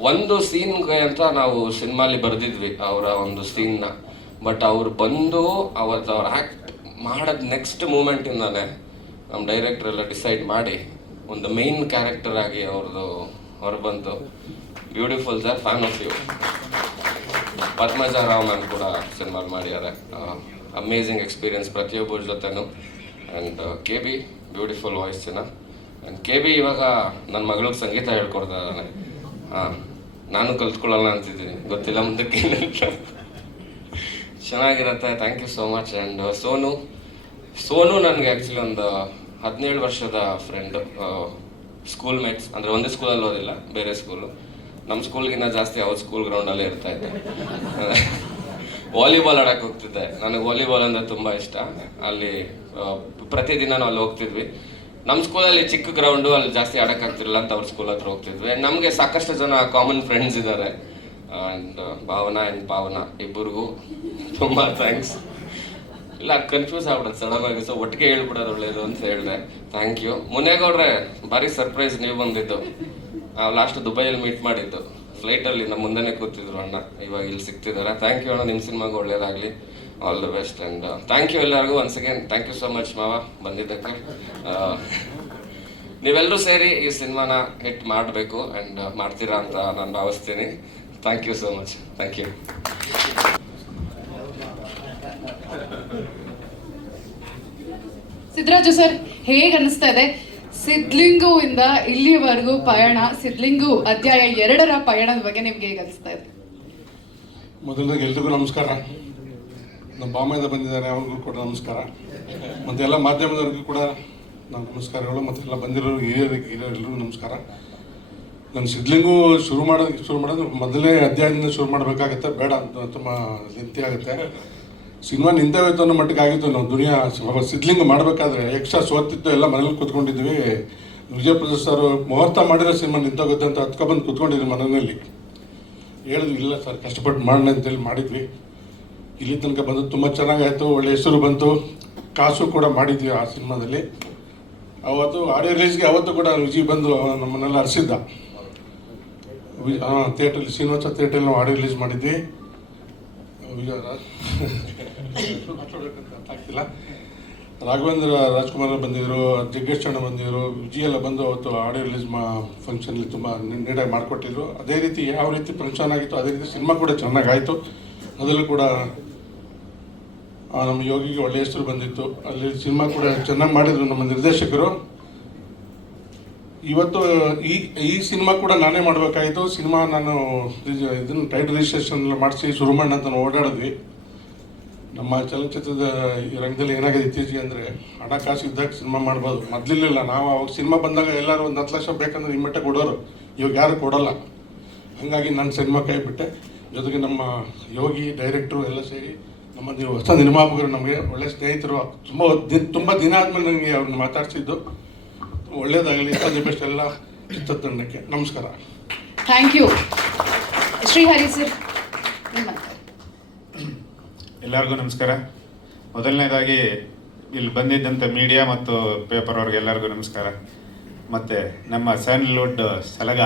ಒಂದು ಸೀನ್ಗೆ ಅಂತ ನಾವು ಸಿನಿಮಾಲಿ ಬರೆದಿದ್ವಿ ಅವರ ಒಂದು ಸೀನ್ನ. ಬಟ್ ಅವ್ರು ಬಂದು ಅವತ್ತು ಅವ್ರು ಆ್ಯಕ್ಟ್ ಮಾಡೋದು ನೆಕ್ಸ್ಟ್ ಮೂಮೆಂಟಿಂದಾನೆ ನಮ್ಮ ಡೈರೆಕ್ಟ್ರೆಲ್ಲ ಡಿಸೈಡ್ ಮಾಡಿ ಒಂದು ಮೈನ್ ಕ್ಯಾರೆಕ್ಟರ್ ಆಗಿ ಅವ್ರದ್ದು ಹೊರಬಂತು. Beautiful sir, fan of you. Padmaja Rao ma'am ಕೂಡ ಸಿನಿಮಾ ಮಾಡಿದ್ದಾರೆ. ಅಮೇಝಿಂಗ್ ಎಕ್ಸ್ಪೀರಿಯನ್ಸ್ ಪ್ರತಿಯೊಬ್ಬರ ಜೊತೆನೂ. ಆ್ಯಂಡ್ ಕೆ ಬಿ ಬ್ಯೂಟಿಫುಲ್ ವಾಯ್ಸಿನ. ಆ್ಯಂಡ್ ಕೆ ಬಿ ಇವಾಗ ನನ್ನ ಮಗಳಿಗೆ ಸಂಗೀತ ಹೇಳ್ಕೊಡ್ತಾ ಇದ್ದಾನೆ. ನಾನು ಕಲ್ತ್ಕೊಳ್ಳೋಣ ಅಂತಿದ್ದೀನಿ, ಗೊತ್ತಿಲ್ಲ ಮುಂದಕ್ಕೆ ಚೆನ್ನಾಗಿರುತ್ತೆ. Thank you so much. And Sonu ನನಗೆ ಆ್ಯಕ್ಚುಲಿ ಒಂದು 17 ವರ್ಷದ ಫ್ರೆಂಡು, ಸ್ಕೂಲ್ ಮೇಟ್ಸ್. ಅಂದರೆ ಒಂದೇ ಸ್ಕೂಲಲ್ಲಿ ಓದಿಲ್ಲ, ಬೇರೆ ಸ್ಕೂಲು. ನಮ್ಮ ಸ್ಕೂಲ್ಗಿನ್ನ ಜಾಸ್ತಿ ಅವ್ರ ಸ್ಕೂಲ್ ಗ್ರೌಂಡಲ್ಲೇ ಇರ್ತಾ ಇದ್ದೆ. ವಾಲಿಬಾಲ್ ಆಡೋಕ್ಕೆ ಹೋಗ್ತಿದ್ದೆ. ನನಗೆ ವಾಲಿಬಾಲ್ ಅಂದರೆ ತುಂಬ ಇಷ್ಟ. ಅಲ್ಲಿ ಪ್ರತಿದಿನ ನಾವು ಅಲ್ಲಿ ಹೋಗ್ತಿದ್ವಿ. ನಮ್ಮ ಸ್ಕೂಲಲ್ಲಿ ಚಿಕ್ಕ ಗ್ರೌಂಡು, ಅಲ್ಲಿ ಜಾಸ್ತಿ ಆಡೋಕ್ಕಾಗ್ತಿರಲಿಲ್ಲ ಅಂತ ಅವ್ರ ಸ್ಕೂಲ್ ಹತ್ರ ಹೋಗ್ತಿದ್ವಿ. ನಮಗೆ ಸಾಕಷ್ಟು ಜನ ಕಾಮನ್ ಫ್ರೆಂಡ್ಸ್ ಇದ್ದಾರೆ. ಆ್ಯಂಡ್ ಭಾವನಾ ಆ್ಯಂಡ್ ಪಾವನಾ ಇಬ್ಬರಿಗೂ ತುಂಬ ಥ್ಯಾಂಕ್ಸ್. ಇಲ್ಲ ಕನ್ಫ್ಯೂಸ್ ಆಗ್ಬಿಡುತ್ತೆ ಸಡನ್ ಆಗಿ, ಸೊ ಒಟ್ಟಿಗೆ ಹೇಳ್ಬಿಡೋದು ಒಳ್ಳೇದು ಅಂತ ಹೇಳಿದೆ. Thank you. ಮುನೇಗೌಡ್ರೆ, ಭಾರಿ ಸರ್ಪ್ರೈಸ್ ನೀವು ಬಂದಿದ್ದು. ನಾವು ಲಾಸ್ಟ್ ದುಬೈಯಲ್ಲಿ ಮೀಟ್ ಮಾಡಿದ್ದು, ಫ್ಲೈಟಲ್ಲಿ ನಮ್ಮ ಮುಂದೆನೇ ಕೂತಿದ್ರು ಅಣ್ಣ. ಇವಾಗ ಇಲ್ಲಿ ಸಿಗ್ತಿದ್ದಾರೆ. ಥ್ಯಾಂಕ್ ಯು ಅಣ್ಣ, ನಿಮ್ಮ ಸಿನಿಮಾಗೆ ಒಳ್ಳೇದಾಗಲಿ. All the best. And thank you ಎಲ್ಲರಿಗೂ once again. Thank you so much ಮಾವ ಬಂದಿದ್ದಕ್ಕೆ. ನೀವೆಲ್ಲರೂ ಸೇರಿ ಈ ಸಿನಿಮಾನ ಹಿಟ್ ಮಾಡಬೇಕು ಆ್ಯಂಡ್ ಮಾಡ್ತೀರಾ ಅಂತ ನಾನು ಭಾವಿಸ್ತೀನಿ. Thank you so much. Thank you. Siddaraju sir, ಹೇಗೆ ಅನಿಸ್ತಾ ಇದೆ ಸಿದ್ಲಿಂಗು ಇಂದ ಇಲ್ಲಿವರೆಗೂ ಪಯಣ, ಸಿದ್ಲಿಂಗು ಅಧ್ಯಾಯ 2ರ ಪಯಣದ ಬಗ್ಗೆ ನಿಮ್ಗೆ ಹೇಗೆ ಅನಿಸ್ತಾ ಇದೆ? ಮೊದಲದಾಗಿ ಎಲ್ರಿಗೂ ನಮಸ್ಕಾರ. ನಮ್ಮ ಬಾಮೈದ ಬಂದಿದ್ದಾರೆ, ಅವ್ರಿಗೂ ಕೂಡ ನಮಸ್ಕಾರ. ಮತ್ತು ಎಲ್ಲ ಮಾಧ್ಯಮದವ್ರಿಗೂ ಕೂಡ ನಾನು ನಮಸ್ಕಾರಗಳು. ಮತ್ತು ಎಲ್ಲ ಬಂದಿರೋರು ಹಿರಿಯರೆಲ್ಲರಿಗೂ ನಮಸ್ಕಾರ. ನಾನು ಸಿದ್ಲಿಂಗು ಶುರು ಮಾಡೋದು ಮೊದಲನೇ ಅಧ್ಯಾಯದಿಂದ ಶುರು ಮಾಡಬೇಕಾಗತ್ತೆ, ಬೇಡ ಅಂತ ತುಂಬ ಲೆಂತಿ ಆಗುತ್ತೆ. ಸಿನಿಮಾ ನಿಂತೇ ಹೋಯ್ತು ಅನ್ನೋ ಮಟ್ಟಿಗೆ ಆಗಿತ್ತು. ನಾವು ದುನಿಯಾ ಸಿದ್ಲಿಂಗು ಮಾಡಬೇಕಾದ್ರೆ ಎಕ್ಸ್ಟ್ರಾ ಸೋತಿತ್ತು, ಎಲ್ಲ ಮನೇಲಿ ಕೂತ್ಕೊಂಡಿದ್ವಿ. ವಿಜಯಪ್ರಸಾದ್ ಸರ್ ಮುಹೂರ್ತ ಮಾಡಿರೋ ಸಿನಿಮಾ ನಿಂತೋಗುತ್ತೆ ಅಂತ ಹತ್ಕೊಬಂದು ಕೂತ್ಕೊಂಡಿದ್ವಿ ಮನೆಯಲ್ಲಿ. ಹೇಳಿದ್ವಿ ಇಲ್ಲ ಸರ್, ಕಷ್ಟಪಟ್ಟು ಮಾಡೋಣ ಅಂತೇಳಿ ಮಾಡಿದ್ವಿ. ಇಲ್ಲಿ ತನಕ ಬಂದು ತುಂಬ ಚೆನ್ನಾಗಾಯಿತು, ಒಳ್ಳೆ ಹೆಸರು ಬಂತು, ಕಾಸು ಕೂಡ ಮಾಡಿದ್ವಿ ಆ ಸಿನಿಮಾದಲ್ಲಿ. ಅವತ್ತು ಆಡಿಯೋ ರಿಲೀಸ್ಗೆ ಅವತ್ತು ಕೂಡ ವಿಜಯ್ ಬಂದು ನಮ್ಮನ್ನೆಲ್ಲ ಹರಿಸಿದ್ದ. ಥಿಯೇಟ್ರಲ್ಲಿ, ಶ್ರೀನಿವಾಸ ಥಿಯೇಟ್ರಲ್ಲಿ ನಾವು ಆಡಿಯೋ ರಿಲೀಸ್ ಮಾಡಿದ್ವಿ. ಆಗ್ತಿಲ್ಲ. ರಾಘವೇಂದ್ರ ರಾಜ್ಕುಮಾರ್ ಬಂದಿದ್ರು, ಜಗ್ಗೇಶ್ ಅಣ್ಣ ಬಂದಿದ್ರು, ವಿಜಯ್ ಎಲ್ಲ ಬಂದು ಅವತ್ತು ಆಡಿಯೋ ರಿಲೀಸ್ ಫಂಕ್ಷನಲ್ಲಿ ತುಂಬ ನೀಟಾಗಿ ಮಾಡಿಕೊಟ್ಟಿದ್ರು. ಅದೇ ರೀತಿ ಯಾವ ರೀತಿ ಫಂಕ್ಷನ್ ಆಗಿತ್ತು ಅದೇ ರೀತಿ ಸಿನಿಮಾ ಕೂಡ ಚೆನ್ನಾಗಾಯಿತು. ಅದರಲ್ಲೂ ಕೂಡ ನಮ್ಮ ಯೋಗಿಗೆ ಒಳ್ಳೆ ಹೆಸರು ಬಂದಿತ್ತು. ಅಲ್ಲಿ ಸಿನಿಮಾ ಕೂಡ ಚೆನ್ನಾಗಿ ಮಾಡಿದರು ನಮ್ಮ ನಿರ್ದೇಶಕರು. ಇವತ್ತು ಈ ಸಿನಿಮಾ ಕೂಡ ನಾನೇ ಮಾಡಬೇಕಾಯಿತು. ಸಿನಿಮಾ ನಾನು ಇದನ್ನು ಟೈಟಲ್ ರಿಜಿಸ್ಟ್ರೇಷನ್ ಮಾಡಿಸಿ ಶುರು ಮಾಡೋಣ ಅಂತ ನಾವು ಓಡಾಡಿದ್ವಿ. ನಮ್ಮ ಚಲನಚಿತ್ರದ ಈ ರಂಗದಲ್ಲಿ ಏನಾಗಿದೆ ಇತ್ತೀಚೆಗೆ ಅಂದರೆ, ಹಣಕಾಸು ಇದ್ದಾಗ ಸಿನಿಮಾ ಮಾಡ್ಬೋದು. ಮೊದಲಿಲ್ಲ, ನಾವು ಅವಾಗ ಸಿನಿಮಾ ಬಂದಾಗ ಎಲ್ಲರೂ ಒಂದು 10 ಲಕ್ಷ ಬೇಕಂದ್ರೆ ಈ ಮಟ್ಟ ಕೊಡೋರು, ಇವಾಗ ಯಾರು ಕೊಡೋಲ್ಲ. ಹಾಗಾಗಿ ನಾನು ಸಿನಿಮಾ ಕೈ ಬಿಟ್ಟೆ. ಜೊತೆಗೆ ನಮ್ಮ ಯೋಗಿ ಡೈರೆಕ್ಟ್ರು ಎಲ್ಲ ಸೇರಿ ನಮ್ಮ ಹೊಸ ನಿರ್ಮಾಪಕರು ನಮಗೆ ಒಳ್ಳೆ ಸ್ನೇಹಿತರು. ತುಂಬ ದಿನ ಆದಮೇಲೆ ನನಗೆ ಅವ್ರನ್ನ ಮಾತಾಡ್ಸಿದ್ದು. ಒಳ್ಳೇದಾಗಲಿ, ಬೆಸ್ಟ್ ಎಲ್ಲ ಚಿತ್ರತಂಡಕ್ಕೆ ನಮಸ್ಕಾರ. Thank you. ಶ್ರೀಹರಿ ಸರ್, ಎಲ್ಲರಿಗೂ ನಮಸ್ಕಾರ. ಮೊದಲನೇದಾಗಿ ಇಲ್ಲಿ ಬಂದಿದ್ದಂಥ ಮೀಡಿಯಾ ಮತ್ತು ಪೇಪರ್ ಅವ್ರಿಗೆಲ್ಲರಿಗೂ ನಮಸ್ಕಾರ. ಮತ್ತು ನಮ್ಮ ಸ್ಯಾಂಡಲ್ವುಡ್ ಸಲಗ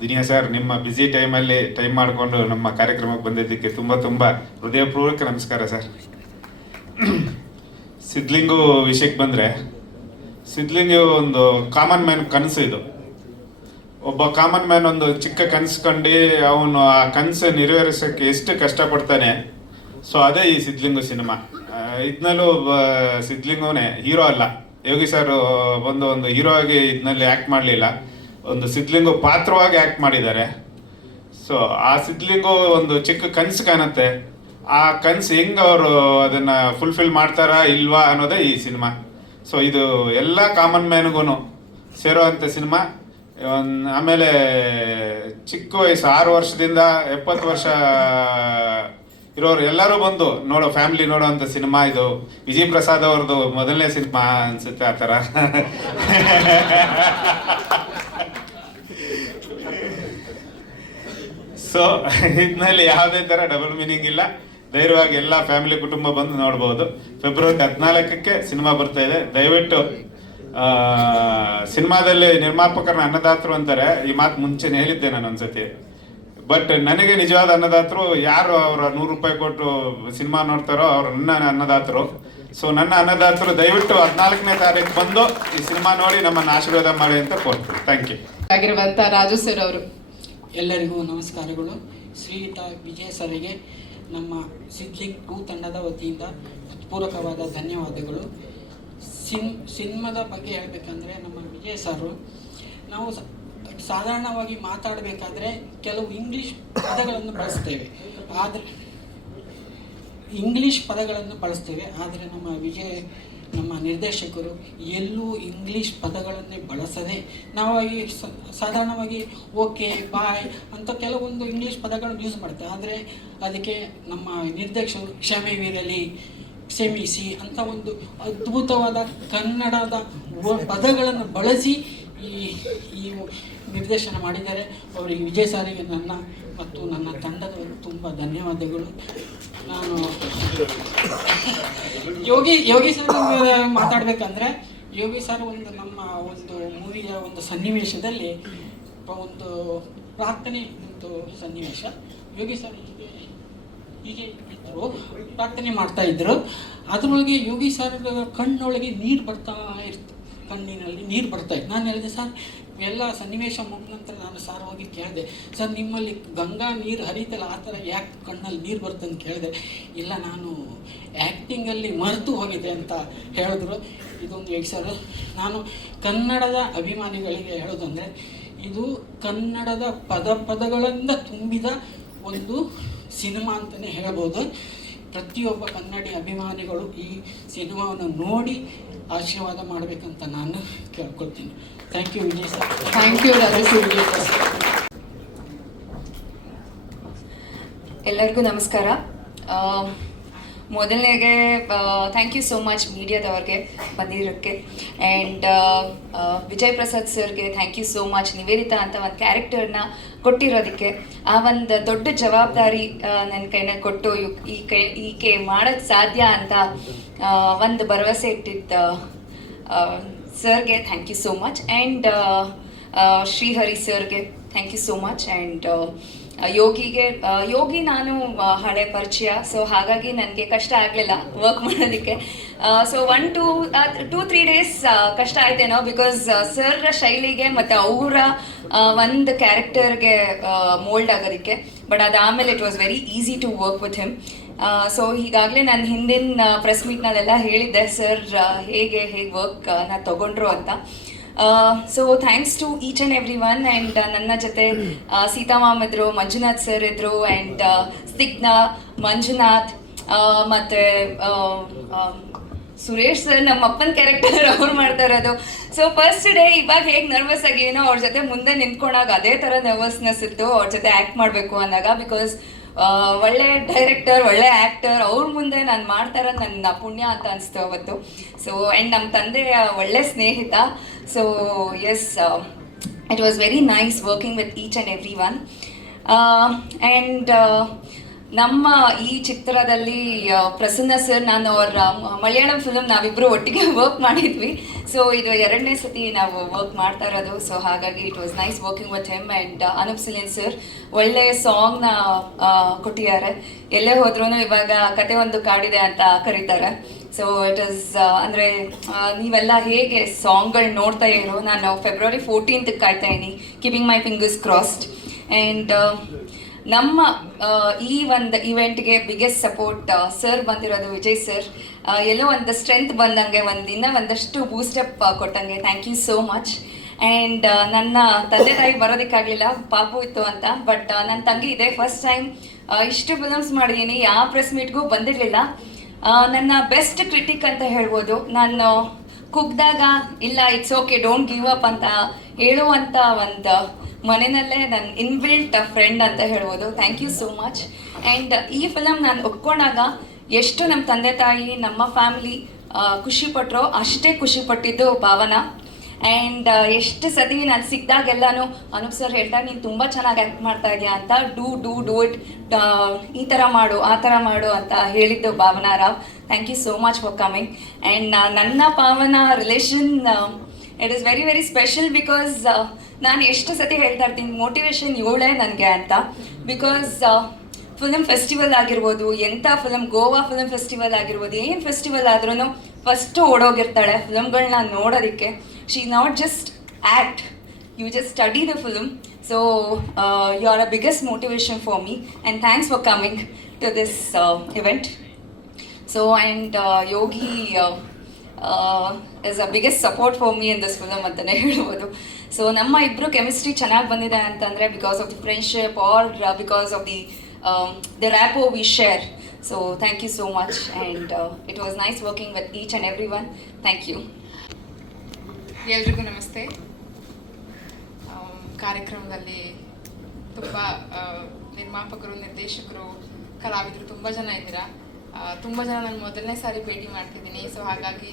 ದಿನಿಯಾ ಸರ್, ನಿಮ್ಮ ಬ್ಯುಸಿ ಟೈಮಲ್ಲಿ ಟೈಮ್ ಮಾಡಿಕೊಂಡು ನಮ್ಮ ಕಾರ್ಯಕ್ರಮಕ್ಕೆ ಬಂದಿದ್ದಕ್ಕೆ ತುಂಬ ತುಂಬ ಹೃದಯಪೂರ್ವಕ ನಮಸ್ಕಾರ ಸರ್. ಸಿದ್ಲಿಂಗು ವಿಷಯಕ್ಕೆ ಬಂದರೆ, ಸಿದ್ಲಿಂಗು ಒಂದು ಕಾಮನ್ ಮ್ಯಾನ್ ಕನಸು. ಇದು ಒಬ್ಬ ಕಾಮನ್ ಮ್ಯಾನ್ ಒಂದು ಚಿಕ್ಕ ಕನಸು ಕಂಡು ಅವನು ಆ ಕನಸು ನೆರವೇರಿಸೋಕ್ಕೆ ಎಷ್ಟು ಕಷ್ಟಪಡ್ತಾನೆ. ಸೊ ಅದೇ ಈ ಸಿದ್ಲಿಂಗು ಸಿನಿಮಾ. ಇದನ್ನಲ್ಲೂ ಸಿದ್ಲಿಂಗುನೇ ಹೀರೋ ಅಲ್ಲ, ಯೋಗಿ ಸರ್ ಬಂದು ಒಂದು ಹೀರೋ ಆಗಿ ಇದನ್ನಲ್ಲಿ ಆ್ಯಕ್ಟ್ ಮಾಡಲಿಲ್ಲ, ಒಂದು ಸಿದ್ಲಿಂಗು ಪಾತ್ರವಾಗಿ ಆ್ಯಕ್ಟ್ ಮಾಡಿದ್ದಾರೆ. ಸೊ ಆ ಸಿದ್ಲಿಂಗು ಒಂದು ಚಿಕ್ಕ ಕನಸು ಕಾಣುತ್ತೆ. ಆ ಕನಸು ಹೆಂಗೆ ಅವರು ಅದನ್ನು ಫುಲ್ಫಿಲ್ ಮಾಡ್ತಾರಾ ಇಲ್ವಾ ಅನ್ನೋದೇ ಈ ಸಿನಿಮಾ. ಸೊ ಇದು ಎಲ್ಲ ಕಾಮನ್ ಮ್ಯಾನ್ಗೂ ಸೇರೋ ಅಂಥ ಸಿನಿಮಾ. ಆಮೇಲೆ ಚಿಕ್ಕ ವಯಸ್ಸು 6 ವರ್ಷದಿಂದ 70 ವರ್ಷ ಇರೋರು ಎಲ್ಲರೂ ಬಂದು ನೋಡೋ, ಫ್ಯಾಮಿಲಿ ನೋಡೋ ಅಂಥ ಸಿನಿಮಾ ಇದು. ವಿಜಯ್ ಪ್ರಸಾದ್ ಅವ್ರದ್ದು ಮೊದಲನೇ ಸಿನಿಮಾ ಅನ್ಸುತ್ತೆ ಆ ಥರ. ಸೊ ಇದರಲ್ಲಿ ಯಾವುದೇ ಥರ ಡಬಲ್ ಮೀನಿಂಗ್ ಇಲ್ಲ. ಧೈರ್ಯವಾಗಿ ಎಲ್ಲ ಫ್ಯಾಮಿಲಿ ಕುಟುಂಬ ಬಂದು ನೋಡ್ಬೋದು. ಫೆಬ್ರವರಿ 14ಕ್ಕೆ ಸಿನಿಮಾ ಬರ್ತಾ ಇದೆ. ದಯವಿಟ್ಟು ಸಿನಿಮಾದಲ್ಲಿ ನಿರ್ಮಾಪಕರನ್ನ ಅನ್ನದಾತರು ಅಂತಾರೆ. ಈ ಮಾತು ಮುಂಚೆನೇ ಹೇಳಿದ್ದೆ ನಾನು ಒಂದ್ಸತಿ. ಬಟ್ ನನಗೆ ನಿಜವಾದ ಅನ್ನದಾತರು ಯಾರು ಅವರ 100 ರೂಪಾಯಿ ಕೊಟ್ಟು ಸಿನಿಮಾ ನೋಡ್ತಾರೋ ಅವ್ರು ನನ್ನ ಅನ್ನದಾತರು. ಸೊ ನನ್ನ ಅನ್ನದಾತರು ದಯವಿಟ್ಟು 14ನೇ ತಾರೀಕು ಬಂದು ಈ ಸಿನಿಮಾ ನೋಡಿ ನಮ್ಮನ್ನು ಆಶೀರ್ವಾದ ಮಾಡಿ ಅಂತ ಕೋರ್ತೀನಿ. Thank you. ಆಗಿರುವಂತ ರಾಜು ಸರ್ ಅವರು. ಎಲ್ಲರಿಗೂ ನಮಸ್ಕಾರಗಳು. ಶ್ರೀಯುತ ವಿಜಯ್ ಸರಿಗೆ ನಮ್ಮ ಸಿದ್ಲಿಂಗ್ 2 ತಂಡದ ವತಿಯಿಂದ ಪೂರಕವಾದ ಧನ್ಯವಾದಗಳು. ಸಿನಿಮಾದ ಬಗ್ಗೆ ಹೇಳಬೇಕಂದ್ರೆ ನಮ್ಮ ವಿಜಯ್ ಸರು, ನಾವು ಸಾಧಾರಣವಾಗಿ ಮಾತಾಡಬೇಕಾದ್ರೆ ಕೆಲವು ಇಂಗ್ಲೀಷ್ ಪದಗಳನ್ನು ಬಳಸ್ತೇವೆ, ಆದರೆ ನಮ್ಮ ವಿಜಯ್ ನಮ್ಮ ನಿರ್ದೇಶಕರು ಎಲ್ಲೂ ಇಂಗ್ಲೀಷ್ ಪದಗಳನ್ನೇ ಬಳಸದೆ ನಾವಾಗಿ ಸಾಧಾರಣವಾಗಿ ಓಕೆ ಬಾಯ್ ಅಂತ ಕೆಲವೊಂದು ಇಂಗ್ಲೀಷ್ ಪದಗಳನ್ನು ಯೂಸ್ ಮಾಡ್ತಾರೆ. ಆದರೆ ಅದಕ್ಕೆ ನಮ್ಮ ನಿರ್ದೇಶಕರು ಕ್ಷಮೆವಿರಲಿ, ಕ್ಷಮಿಸಿ ಅಂತ ಒಂದು ಅದ್ಭುತವಾದ ಕನ್ನಡದ ಪದಗಳನ್ನು ಬಳಸಿ ಈ ನಿರ್ದೇಶನ ಮಾಡಿದ್ದಾರೆ. ಅವರಿಗೆ ವಿಜಯ್ ಸಾರಿಗೆ ನನ್ನ ಮತ್ತು ನನ್ನ ತಂಡದ ತುಂಬ ಧನ್ಯವಾದಗಳು. ನಾನು ಯೋಗಿ ಸರ್ ಮಾತಾಡಬೇಕಂದ್ರೆ, ಯೋಗಿ ಸರ್ ನಮ್ಮ ಒಂದು ಮೂವಿಯ ಒಂದು ಸನ್ನಿವೇಶದಲ್ಲಿ ಒಂದು ಪ್ರಾರ್ಥನೆ ಒಂದು ಸನ್ನಿವೇಶ, ಯೋಗಿ ಸರ್ ಹೀಗೆ ಇದ್ದರು, ಪ್ರಾರ್ಥನೆ ಮಾಡ್ತಾ ಇದ್ರು. ಅದರೊಳಗೆ ಯೋಗಿ ಸರ್ ಕಣ್ಣೊಳಗೆ ನೀರು ಬರ್ತಾ ಇರ್ತು, ಕಣ್ಣಿನಲ್ಲಿ ನೀರು ಬರ್ತಾ ಇತ್ತು. ನಾನು ಹೇಳಿದೆ, ಸರ್ ಎಲ್ಲ ಸನ್ನಿವೇಶ ಮುಗಿದ ನಂತರ ನಾನು ಸಾರ್ ಹೋಗಿ ಕೇಳಿದೆ, ಸರ್ ನಿಮ್ಮಲ್ಲಿ ಗಂಗಾ ನೀರು ಹರಿತಲ್ಲ, ಆ ಥರ ಯಾಕೆ ಕಣ್ಣಲ್ಲಿ ನೀರು ಬರ್ತಂತ ಕೇಳಿದೆ. ಇಲ್ಲ, ನಾನು ಆ್ಯಕ್ಟಿಂಗಲ್ಲಿ ಮರೆತು ಹೋಗಿದೆ ಅಂತ ಹೇಳಿದ್ರು. ಇದೊಂದು ಸರ್, ನಾನು ಕನ್ನಡದ ಅಭಿಮಾನಿಗಳಿಗೆ ಹೇಳೋದಂದರೆ, ಇದು ಕನ್ನಡದ ಪದಗಳಿಂದ ತುಂಬಿದ ಒಂದು ಸಿನಿಮಾ ಅಂತಲೇ ಹೇಳ್ಬೋದು. ಪ್ರತಿಯೊಬ್ಬ ಕನ್ನಡಿ ಅಭಿಮಾನಿಗಳು ಈ ಸಿನಿಮಾವನ್ನು ನೋಡಿ ಆಶೀರ್ವಾದ ಮಾಡಬೇಕಂತ ನಾನು ಕೇಳ್ಕೊಳ್ತೀನಿ. Thank you Vijay sir. Thank you Raju sir. ಎಲ್ಲರಿಗೂ ನಮಸ್ಕಾರ. ಮೊದಲನೇಗೆ ಥ್ಯಾಂಕ್ ಯು ಸೋ ಮಚ್ ಮೀಡಿಯಾದವ್ರಿಗೆ ಬಂದಿರೋಕ್ಕೆ. ಆ್ಯಂಡ್ ವಿಜಯ್ ಪ್ರಸಾದ್ ಸರ್ಗೆ thank you so much, Nivedita ಅಂತ ಒಂದು ಕ್ಯಾರೆಕ್ಟರ್ನ ಕೊಟ್ಟಿರೋದಕ್ಕೆ. ಆ ಒಂದು ದೊಡ್ಡ ಜವಾಬ್ದಾರಿ ನನ್ನ ಕೈನ ಕೊಟ್ಟು ಈಕೆ ಮಾಡೋಕ್ಕೆ ಸಾಧ್ಯ ಅಂತ ಒಂದು ಭರವಸೆ ಇಟ್ಟಿದ್ದ ಸರ್ಗೆ thank you so much. And Srihari ಸರ್ಗೆ thank you so much. And Yogi ನಾನು ಹಳೆ ಪರಿಚಯ, ಸೊ ಹಾಗಾಗಿ ನನಗೆ ಕಷ್ಟ ಆಗಲಿಲ್ಲ ವರ್ಕ್ ಮಾಡೋದಕ್ಕೆ. ಸೊ 1-2-3 ಡೇಸ್ ಕಷ್ಟ ಆಯ್ತೇನೋ, ಬಿಕಾಸ್ ಸರ್ ಶೈಲಿಗೆ ಮತ್ತು ಅವರ ಒಂದು ಕ್ಯಾರೆಕ್ಟರ್ಗೆ ಮೋಲ್ಡ್ ಆಗೋದಕ್ಕೆ. ಬಟ್ ಅದಾದಮೇಲೆ it was very easy to work with him. So ಈಗಾಗಲೇ ನಾನು ಹಿಂದಿನ ಪ್ರೆಸ್ ಮೀಟ್ನಲ್ಲೆಲ್ಲ ಹೇಳಿದ್ದೆ ಸರ್ ಹೇಗೆ ವರ್ಕ್ ನಾ ತೊಗೊಂಡ್ರು ಅಂತ. So thanks to each and every one. And ನನ್ನ ಜೊತೆ ಸೀತಾ ಮ್ಯಾಮ್ ಇದ್ರು, ಮಂಜುನಾಥ್ ಸರ್ ಇದ್ರು, ಆ್ಯಂಡ್ ಸ್ನಿಗ್ಧ, ಮಂಜುನಾಥ್ ಮತ್ತು ಸುರೇಶ್ ಸರ್, ನಮ್ಮ ಅಪ್ಪನ ಕ್ಯಾರೆಕ್ಟರ್ ಅವ್ರು ಮಾಡ್ತಾ ಇರೋದು. ಸೊ ಫಸ್ಟ್ ಡೇ ಇವಾಗ ಹೇಗೆ ನರ್ವಸ್ ಆಗಿನೋ ಅವ್ರ ಜೊತೆ ಮುಂದೆ ನಿಂತ್ಕೊಂಡಾಗ ಅದೇ ಥರ ನರ್ವಸ್ನೆಸ್ ಇತ್ತು ಅವ್ರ ಜೊತೆ ಆ್ಯಕ್ಟ್ ಮಾಡಬೇಕು ಅಂದಾಗ. ಬಿಕಾಸ್ ಒಳ್ಳೆ ಡೈರೆಕ್ಟರ್, ಒಳ್ಳೆ ಆ್ಯಕ್ಟರ್, ಅವ್ರ ಮುಂದೆ ನಾನು ಮಾಡ್ತಾ ಇರೋದು ನನ್ನ ಪುಣ್ಯ ಅಂತ ಅನಿಸ್ತು ಅವತ್ತು. ಸೊ ಆ್ಯಂಡ್ ನಮ್ಮ ತಂದೆ ಒಳ್ಳೆ ಸ್ನೇಹಿತ. So yes, it was very nice working with each and every one. And ನಮ್ಮ ಈ ಚಿತ್ರದಲ್ಲಿ ಪ್ರಸನ್ನ ಸರ್, ನಾನು ಅವರ ಮಲಯಾಳಂ ಫಿಲಮ್ ನಾವಿಬ್ಬರು ಒಟ್ಟಿಗೆ ವರ್ಕ್ ಮಾಡಿದ್ವಿ. ಸೊ ಇದು 2ನೇ ಸತಿ ನಾವು ವರ್ಕ್ ಮಾಡ್ತಾ ಇರೋದು. ಸೊ ಹಾಗಾಗಿ it was nice working with him. And Anoop Seelin sir ಒಳ್ಳೆ ಸಾಂಗ್ನ ಕೊಟ್ಟಿದ್ದಾರೆ. ಎಲ್ಲೇ ಹೋದ್ರೂ ಇವಾಗ ಕತೆ ಒಂದು ಕಾಡಿದೆ ಅಂತ ಕರೀತಾರೆ. ಸೊ ಇಟ್ ಇಸ್ ಅಂದರೆ ನೀವೆಲ್ಲ ಹೇಗೆ ಸಾಂಗ್ಗಳು ನೋಡ್ತಾ ಇರೋ, ನಾನು February 14th ಕಾಯ್ತಾ ಇದ್ದೀನಿ, keeping my fingers crossed. And ನಮ್ಮ ಈ ಒಂದು ಇವೆಂಟ್ಗೆ ಬಿಗ್ಗೆಸ್ಟ್ ಸಪೋರ್ಟ್ ಸರ್ ಬಂದಿರೋದು ವಿಜಯ್ ಸರ್. ಎಲ್ಲೋ ಒಂದು ಸ್ಟ್ರೆಂತ್ ಬಂದಂಗೆ, ಒಂದಷ್ಟು ಬೂಸ್ಟಪ್ ಕೊಟ್ಟಂಗೆ. Thank you so much. And ನನ್ನ ತಂದೆ ತಾಯಿ ಬರೋದಕ್ಕಾಗಲಿಲ್ಲ, ಪಾಪು ಇತ್ತು ಅಂತ. ಬಟ್ ನನ್ನ ತಂಗಿ ಇದೆ, ಫಸ್ಟ್ ಟೈಮ್ ಇಷ್ಟು ಫಿಲಮ್ಸ್ ಮಾಡಿದ್ದೀನಿ, ಯಾವ ಪ್ರೆಸ್ ಮೀಟ್ಗೂ ಬಂದಿರಲಿಲ್ಲ. ನನ್ನ ಬೆಸ್ಟ್ ಕ್ರಿಟಿಕ್ ಅಂತ ಹೇಳ್ಬೋದು. ನಾನು ಕುಗ್ದಾಗ ಇಲ್ಲ it's okay, don't give up ಅಂತ ಹೇಳುವಂಥ ಒಂದು ಮನೆಯಲ್ಲೇ ನನ್ನ ಇನ್ಬಿಲ್ಟ್ ಫ್ರೆಂಡ್ ಅಂತ ಹೇಳ್ಬೋದು. Thank you so much. And ಈ ಫಿಲಮ್ ನಾನು ಒಪ್ಕೊಂಡಾಗ ಎಷ್ಟು ನಮ್ಮ ತಂದೆ ತಾಯಿ, ನಮ್ಮ ಫ್ಯಾಮಿಲಿ ಖುಷಿಪಟ್ಟರೋ ಅಷ್ಟೇ ಖುಷಿಪಟ್ಟಿದ್ದು ಭಾವನಾ. ಆ್ಯಂಡ್ ಎಷ್ಟು ಸತಿ ನಾನು ಸಿಕ್ಕಿದಾಗೆಲ್ಲನೂ ಅನೂಪ್ ಸರ್ ಹೇಳ್ತಾರೆ, ನೀನು ತುಂಬ ಚೆನ್ನಾಗಿ ಆ್ಯಕ್ಟ್ ಮಾಡ್ತಾ ಇದೆಯಾ ಅಂತ, ಡೂ ಇಟ್, ಈ ಥರ ಮಾಡು, ಆ ಥರ ಮಾಡು ಅಂತ ಹೇಳಿದ್ದು Bhavana Rao. Thank you so much for coming. And ನನ್ನ Bhavana relation it is very very special. Because ನಾನು ಎಷ್ಟು ಸತಿ ಹೇಳ್ತಾ ಇರ್ತೀನಿ, ಮೋಟಿವೇಶನ್ ಇವಳೇ ನನಗೆ ಅಂತ. ಬಿಕಾಸ್ ಫಿಲಮ್ ಫೆಸ್ಟಿವಲ್ ಆಗಿರ್ಬೋದು, ಎಂಥ ಫಿಲಮ್, ಗೋವಾ ಫಿಲಮ್ ಫೆಸ್ಟಿವಲ್ ಆಗಿರ್ಬೋದು, ಏನು ಫೆಸ್ಟಿವಲ್ ಆದ್ರೂ ಫಸ್ಟು ಓಡೋಗಿರ್ತಾಳೆ ಫಿಲಮ್ಗಳನ್ನ ನೋಡೋದಕ್ಕೆ. She not just act, you just study the film. So you are a biggest motivation for me, and thanks for coming to this event. So and Yogi is a biggest support for me in this film ಅಂತಾನೆ ಹೇಳ್ಬೋದು. So ನಮ್ಮ ಇಬ್ಬರು chemistry ಚೆನ್ನಾಗಿ ಬಂದಿದೆ ಅಂತಂದರೆ because of the friendship or because of the rapport we share. So thank you so much, and it was nice working with each and every one. Thank you. ಎಲ್ರಿಗೂ ನಮಸ್ತೆ. ಕಾರ್ಯಕ್ರಮದಲ್ಲಿ ತುಂಬ ನಿರ್ಮಾಪಕರು, ನಿರ್ದೇಶಕರು, ಕಲಾವಿದರು ತುಂಬ ಜನ ಇದ್ದೀರಾ. ತುಂಬ ಜನ ನಾನು ಮೊದಲನೇ ಸಾರಿ ಭೇಟಿ ಮಾಡ್ತಿದ್ದೀನಿ. ಸೊ ಹಾಗಾಗಿ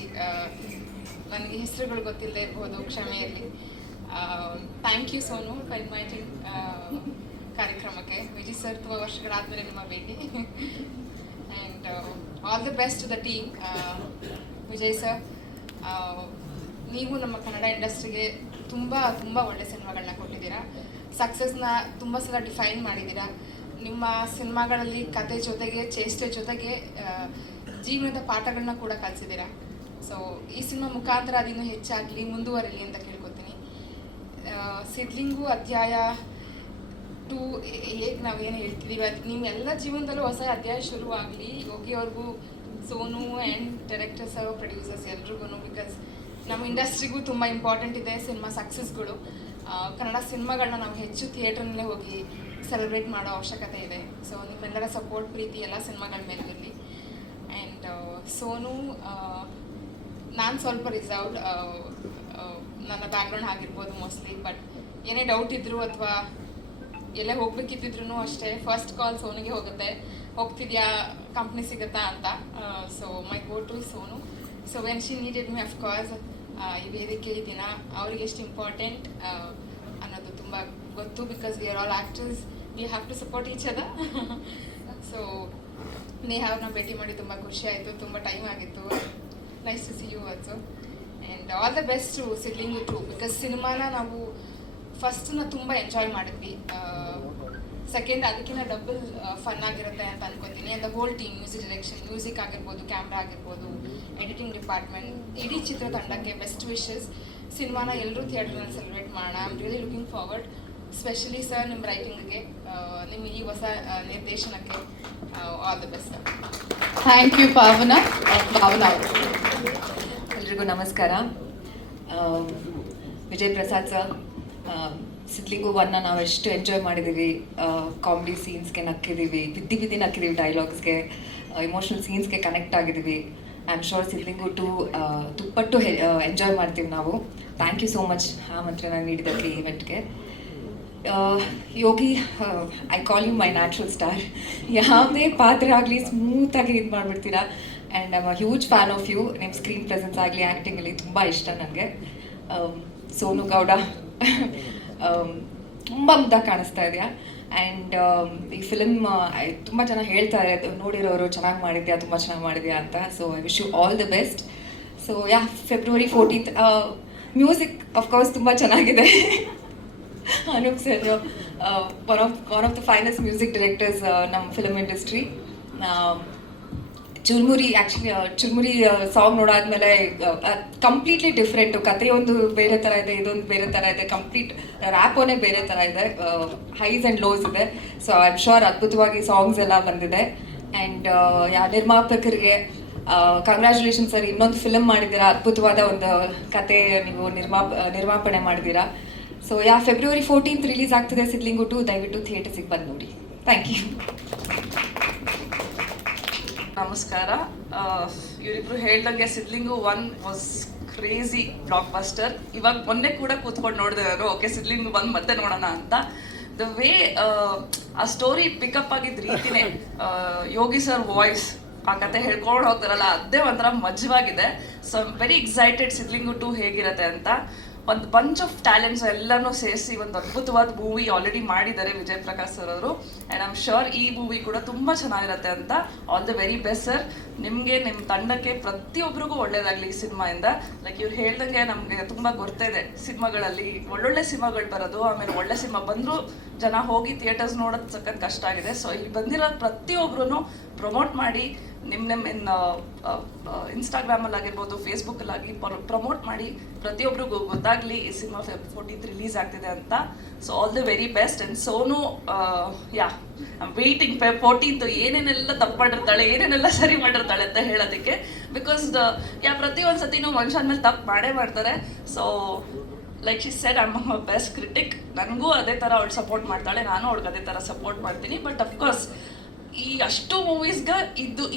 ನನಗೆ ಹೆಸರುಗಳು ಗೊತ್ತಿಲ್ಲದೆ ಇರ್ಬೋದು, ಕ್ಷಮೆ ಇರಲಿ. Thank you Sonu for inviting ಕಾರ್ಯಕ್ರಮಕ್ಕೆ. ವಿಜಯ್ ಸರ್, ತುಂಬ ವರ್ಷಗಳಾದಮೇಲೆ ನಿಮ್ಮ ಭೇಟಿ. And all the best to the team. Vijay sir, ನೀವು ನಮ್ಮ ಕನ್ನಡ ಇಂಡಸ್ಟ್ರಿಗೆ ತುಂಬ ತುಂಬ ಒಳ್ಳೆ ಸಿನಿಮಾಗಳನ್ನ ಕೊಟ್ಟಿದ್ದೀರಾ. ಸಕ್ಸಸ್ನ ತುಂಬ ಸಲ ಡಿಫೈನ್ ಮಾಡಿದ್ದೀರಾ. ನಿಮ್ಮ ಸಿನಿಮಾಗಳಲ್ಲಿ ಕತೆ ಜೊತೆಗೆ, ಚೇಷ್ಟೆ ಜೊತೆಗೆ ಜೀವನದ ಪಾಠಗಳನ್ನ ಕೂಡ ಕಲಿಸಿದ್ದೀರಾ. ಸೊ ಈ ಸಿನಿಮಾ ಮುಖಾಂತರ ಅದಿನ್ನೂ ಹೆಚ್ಚಾಗಲಿ, ಮುಂದುವರಿಲಿ ಅಂತ ಕೇಳ್ಕೊತೀನಿ. ಸಿದ್ಲಿಂಗು ಅಧ್ಯಾಯ 2 ಹೇಗೆ ನಾವೇನು ಹೇಳ್ತಿದ್ದೀವಿ, ಅದು ನಿಮ್ಮೆಲ್ಲ ಜೀವನದಲ್ಲೂ ಹೊಸ ಅಧ್ಯಾಯ ಶುರುವಾಗಲಿ. ಯೋಗಿ ಅವ್ರಿಗೂ, Sonu and director sir, producers ಎಲ್ರಿಗೂ. ಬಿಕಾಸ್ ನಮ್ಮ ಇಂಡಸ್ಟ್ರಿಗೂ ತುಂಬ ಇಂಪಾರ್ಟೆಂಟ್ ಇದೆ ಸಿನಿಮಾ ಸಕ್ಸಸ್ಗಳು. ಕನ್ನಡ ಸಿನಿಮಾಗಳನ್ನ ನಾವು ಹೆಚ್ಚು ಥಿಯೇಟ್ರಲ್ಲೇ ಹೋಗಿ ಸೆಲೆಬ್ರೇಟ್ ಮಾಡೋ ಅವಶ್ಯಕತೆ ಇದೆ. ಸೊ ನಿಮ್ಮೆಲ್ಲರ ಸಪೋರ್ಟ್, ಪ್ರೀತಿ ಎಲ್ಲ ಸಿನಿಮಾಗಳ ಮೇಲೆ ಇರಲಿ. ಆ್ಯಂಡ್ ಸೋನು, ನಾನು ಸ್ವಲ್ಪ ರಿಸರ್ವ್ಡ್, ನನ್ನ ಬ್ಯಾಕ್ಗ್ರೌಂಡ್ ಆಗಿರ್ಬೋದು ಮೋಸ್ಟ್ಲಿ. ಬಟ್ ಏನೇ ಡೌಟ್ ಇದ್ದರೂ ಅಥವಾ ಎಲ್ಲೇ ಹೋಗ್ಬೇಕಿದ್ದಿದ್ರು ಅಷ್ಟೇ, ಫಸ್ಟ್ ಕಾಲ್ ಸೋನಿಗೆ ಹೋಗುತ್ತೆ, ಹೋಗ್ತಿದ್ಯಾ, ಕಂಪ್ನಿ ಸಿಗುತ್ತಾ ಅಂತ. So my go to Sonu. So when she needed me, of course ಈ ವೇದಿಕೆ, ಈ ದಿನ ಅವ್ರಿಗೆ ಎಷ್ಟು ಇಂಪಾರ್ಟೆಂಟ್ ಅನ್ನೋದು ತುಂಬ ಗೊತ್ತು. Because we are all actors, we have to support each other. So Neha ಅವ್ರನ್ನ ಭೇಟಿ ಮಾಡಿ ತುಂಬ ಖುಷಿ ಆಯಿತು, ತುಂಬ ಟೈಮ್ ಆಗಿತ್ತು. Nice to see you also. And all the best to Siddlingu 2. Because ಸಿನಿಮಾನ ನಾವು ಫಸ್ಟನ್ನ ತುಂಬ ಎಂಜಾಯ್ ಮಾಡಿದ್ವಿ, ಸೆಕೆಂಡ್ ಅದಕ್ಕಿಂತ ಡಬಲ್ ಫನ್ ಆಗಿರುತ್ತೆ ಅಂತ ಅನ್ಕೋತೀನಿ. And the whole team, music direction, music ಆಗಿರ್ಬೋದು, ಕ್ಯಾಮ್ರಾ ಆಗಿರ್ಬೋದು, ಎಡಿಟಿಂಗ್ ಡಿಪಾರ್ಟ್ಮೆಂಟ್, ಇಡೀ ಚಿತ್ರತಂಡಕ್ಕೆ ಬೆಸ್ಟ್ ವಿಶಸ್. ಸಿನಿಮಾನ ಎಲ್ಲರೂ ಥಿಯೇಟ್ರಲ್ಲಿ ಸೆಲೆಬ್ರೇಟ್ ಮಾಡೋಣ. I am really looking forward. Specially sir, ನಿಮ್ಮ ರೈಟಿಂಗ್ಗೆ, ನಿಮ್ಮ ಈ ಹೊಸ ನಿರ್ದೇಶನಕ್ಕೆ all the best sir. Thank you Bhavana. Bhavana ಅವರು. ಎಲ್ರಿಗೂ ನಮಸ್ಕಾರ. ವಿಜಯ್ ಪ್ರಸಾದ್ ಸರ್, ಸಿದ್ಲಿಂಗು 1ನ ನಾವು ಎಷ್ಟು ಎಂಜಾಯ್ ಮಾಡಿದ್ದೀವಿ. ಕಾಮಿಡಿ ಸೀನ್ಸ್ಗೆ ನಕ್ಕಿದ್ದೀವಿ, ಬಿದ್ದಿ ನಕ್ಕಿದ್ದೀವಿ, ಡೈಲಾಗ್ಸ್ಗೆ, ಇಮೋಷ್ನಲ್ ಸೀನ್ಸ್ಗೆ ಕನೆಕ್ಟ್ ಆಗಿದ್ದೀವಿ. ಐ ಆಮ್ ಶೋರ್ ಸಿದ್ಲಿಂಗು 2 ತುಪ್ಪಟ್ಟು ಎಂಜಾಯ್ ಮಾಡ್ತೀವಿ ನಾವು. ಥ್ಯಾಂಕ್ ಯು ಸೋ ಮಚ್ ಆಮಂತ್ರಣ ನೀಡಿದ್ದಕ್ಕೆ ಈ ಇವೆಂಟ್ಗೆ. Yogi, I call you my natural star. ಯಾವುದೇ ಪಾತ್ರ ಆಗಲಿ ಸ್ಮೂತಾಗಿ ಇದು ಮಾಡಿಬಿಡ್ತೀರಾ. And I am a huge fan of you. ನಿಮ್ಮ ಸ್ಕ್ರೀನ್ ಪ್ರೆಸೆನ್ಸ್ ಆಗಲಿ, ಆ್ಯಕ್ಟಿಂಗಲ್ಲಿ ತುಂಬ ಇಷ್ಟ ನನಗೆ. ಸೋನು ಗೌಡ, ತುಂಬ ಮುದ್ದಾಗಿ ಕಾಣಿಸ್ತಾ ಇದೆಯಾ. ಆ್ಯಂಡ್ ಈ ಫಿಲ್ಮ್ ತುಂಬ ಜನ ಹೇಳ್ತಾರೆ, ನೋಡಿರೋರು ಚೆನ್ನಾಗಿ ಮಾಡಿದ್ಯಾ, ತುಂಬ ಚೆನ್ನಾಗಿ ಮಾಡಿದ್ಯಾ ಅಂತ. So I wish you all the best. So yeah, February 14th. Music of course ತುಂಬ ಚೆನ್ನಾಗಿದೆ. Anoop sir, one of the finest music directors ನಮ್ಮ ಫಿಲ್ಮ್ ಇಂಡಸ್ಟ್ರಿ. ಚುರ್ಮುರಿ, ಆ್ಯಕ್ಚುಲಿ ಚುರ್ಮುರಿ ಸಾಂಗ್ ನೋಡಾದ್ಮೇಲೆ ಕಂಪ್ಲೀಟ್ಲಿ ಡಿಫ್ರೆಂಟು. ಕಥೆಯೊಂದು ಬೇರೆ ಥರ ಇದೆ, ಇದೊಂದು ಬೇರೆ ಥರ ಇದೆ, ಕಂಪ್ಲೀಟ್ ರ್ಯಾಪೋನೇ ಬೇರೆ ಥರ ಇದೆ, ಹೈಸ್ ಆ್ಯಂಡ್ ಲೋಸ್ ಇದೆ. ಸೊ ಐ ಆಮ್ ಶೋರ್ ಅದ್ಭುತವಾಗಿ ಸಾಂಗ್ಸ್ ಎಲ್ಲ ಬಂದಿದೆ. ಆ್ಯಂಡ್ ನಿರ್ಮಾಪಕರಿಗೆ ಕಂಗ್ರ್ಯಾಚುಲೇಷನ್ ಸರ್, ಇನ್ನೊಂದು ಫಿಲಮ್ ಮಾಡಿದ್ದೀರಾ, ಅದ್ಭುತವಾದ ಒಂದು ಕತೆ ನೀವು ನಿರ್ಮಾಪಣೆ ಮಾಡಿದ್ದೀರಾ. ಸೊ February 14th ರಿಲೀಸ್ ಆಗ್ತಿದೆ ಸಿದ್ಲಿಂಗು 2. ದಯವಿಟ್ಟು ಥಿಯೇಟರ್ಸಿಗೆ ಬಂದು ನೋಡಿ. Thank you. ನಮಸ್ಕಾರ. ಇವರಿಬ್ರು ಹೇಳ್ದಂಗೆ Siddlingu 1 was crazy blockbuster. ಇವಾಗ ಮೊನ್ನೆ ಕೂಡ ಕೂತ್ಕೊಂಡು ನೋಡಿದೆ ನಾನು, ಓಕೆ ಸಿದ್ಲಿಂಗು 1 ಮತ್ತೆ ನೋಡೋಣ ಅಂತ. ದ ವೇ ಆ ಸ್ಟೋರಿ ಪಿಕಪ್ ಆಗಿದ್ದ ರೀತಿನೇ, ಯೋಗಿ ಸರ್ ವಾಯ್ಸ್, ಆ ಕತೆ ಹೇಳ್ಕೊಂಡು ಹೋಗ್ತಾರಲ್ಲ, ಅದೇ ಒಂಥರ ಮಜವಾಗಿದೆ. So I am very excited Siddlingu 2 ಹೇಗಿರುತ್ತೆ ಅಂತ. ಒಂದು ಬಂಚ್ ಆಫ್ ಟ್ಯಾಲೆಂಟ್ಸ್ ಎಲ್ಲನೂ ಸೇರಿಸಿ ಒಂದು ಅದ್ಭುತವಾದ ಮೂವಿ ಆಲ್ರೆಡಿ ಮಾಡಿದ್ದಾರೆ ವಿಜಯ್ ಪ್ರಕಾಶ್ ಸರ್ ಅವರು. ಆ್ಯಂಡ್ ಐ ಆಮ್ ಶೋರ್ ಈ ಮೂವಿ ಕೂಡ ತುಂಬ ಚೆನ್ನಾಗಿರುತ್ತೆ ಅಂತ. All the very best sir. ನಿಮಗೆ, ನಿಮ್ಮ ತಂಡಕ್ಕೆ, ಪ್ರತಿಯೊಬ್ಬರಿಗೂ ಒಳ್ಳೇದಾಗಲಿ ಈ ಸಿನಿಮಾಯಿಂದ. ಲೈಕ್ ಇವ್ರು ಹೇಳ್ದಂಗೆ ನಮಗೆ ತುಂಬ ಗೊತ್ತಿದೆ ಸಿನಿಮಾಗಳಲ್ಲಿ ಒಳ್ಳೊಳ್ಳೆ ಸಿನಿಮಾಗಳು ಬರೋದು, ಆಮೇಲೆ ಒಳ್ಳೆ ಸಿನಿಮಾ ಬಂದರೂ ಜನ ಹೋಗಿ ಥಿಯೇಟರ್ಸ್ ನೋಡೋದು ಸಖತ್ ಕಷ್ಟ ಆಗಿದೆ. ಸೊ ಇಲ್ಲಿ ಬಂದಿರೋ ಪ್ರತಿಯೊಬ್ಬರೂ ಪ್ರಮೋಟ್ ಮಾಡಿ ನಿಮ್ಮ ಇನ್ಸ್ಟಾಗ್ರಾಮಲ್ಲಿ ಆಗಿರ್ಬೋದು, ಫೇಸ್ಬುಕ್ಕಲ್ಲಾಗಿ ಪ್ರಮೋಟ್ ಮಾಡಿ ಪ್ರತಿಯೊಬ್ಬರಿಗೂ ಗೊತ್ತಾಗಲಿ ಈ ಸಿನಿಮಾ Feb 14th ರಿಲೀಸ್ ಆಗ್ತಿದೆ ಅಂತ. So all the very best. And Sonu, yeah waiting Feb 14th ಏನೇನೆಲ್ಲ ತಪ್ಪು ಮಾಡಿರ್ತಾಳೆ, ಏನೇನೆಲ್ಲ ಸರಿ ಮಾಡಿರ್ತಾಳೆ ಅಂತ ಹೇಳೋದಕ್ಕೆ. ಬಿಕಾಸ್ ಪ್ರತಿಯೊಂದು ಸತಿನೂ ಮನುಷ್ಯನ ಮೇಲೆ ತಪ್ಪು ಮಾಡೇ ಮಾಡ್ತಾರೆ. So like she said, I am best critic. ನನಗೂ ಅದೇ ಥರ ಅವಳು ಸಪೋರ್ಟ್ ಮಾಡ್ತಾಳೆ, ನಾನು ಅವ್ಳಿಗೆ ಅದೇ ಥರ ಸಪೋರ್ಟ್ ಮಾಡ್ತೀನಿ. ಬಟ್ ಅಫ್ಕೋರ್ಸ್ ಈ ಅಷ್ಟು ಮೂವೀಸ್ಗೆ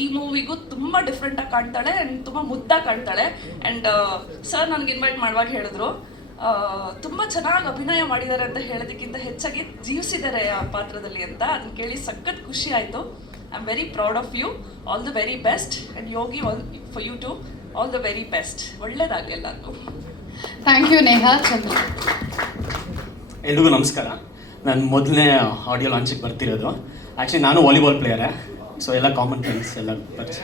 ಈ ಮೂವಿಗೂ ತುಂಬ ಡಿಫ್ರೆಂಟಾಗಿ ಕಾಣ್ತಾಳೆ ಆ್ಯಂಡ್ ತುಂಬ ಮುದ್ದಾಗಿ ಕಾಣ್ತಾಳೆ. ಆ್ಯಂಡ್ ಸರ್ ನನಗೆ ಇನ್ವೈಟ್ ಮಾಡುವಾಗ ಹೇಳಿದ್ರು ತುಂಬ ಚೆನ್ನಾಗಿ ಅಭಿನಯ ಮಾಡಿದ್ದಾರೆ ಅಂತ ಹೇಳೋದಕ್ಕಿಂತ ಹೆಚ್ಚಾಗಿ ಜೀವಿಸಿದ್ದಾರೆ ಆ ಪಾತ್ರದಲ್ಲಿ ಅಂತ. ಅದನ್ನ ಕೇಳಿ ಸಖತ್ ಖುಷಿ ಆಯಿತು. I am very proud of you. All the very best. And Yogi, for you to all the very best. ಒಳ್ಳೆಯದಾಗಲಿ ಎಲ್ಲರಿಗೂ. Thank you Neha. ಚಂದ್ರ, ಎಲ್ರಿಗೂ ನಮಸ್ಕಾರ. ನಾನು ಮೊದಲನೇ ಆಡಿಯೋ ಲಾಂಚಿಗೆ ಬರ್ತಿರೋದು. ಆ್ಯಕ್ಚುಲಿ ನಾನು ವಾಲಿಬಾಲ್ ಪ್ಲೇಯರೇ, ಸೊ ಎಲ್ಲ ಕಾಮನ್ ಫ್ರೆಂಡ್ಸ್ ಎಲ್ಲ ಪರಿಚಯ.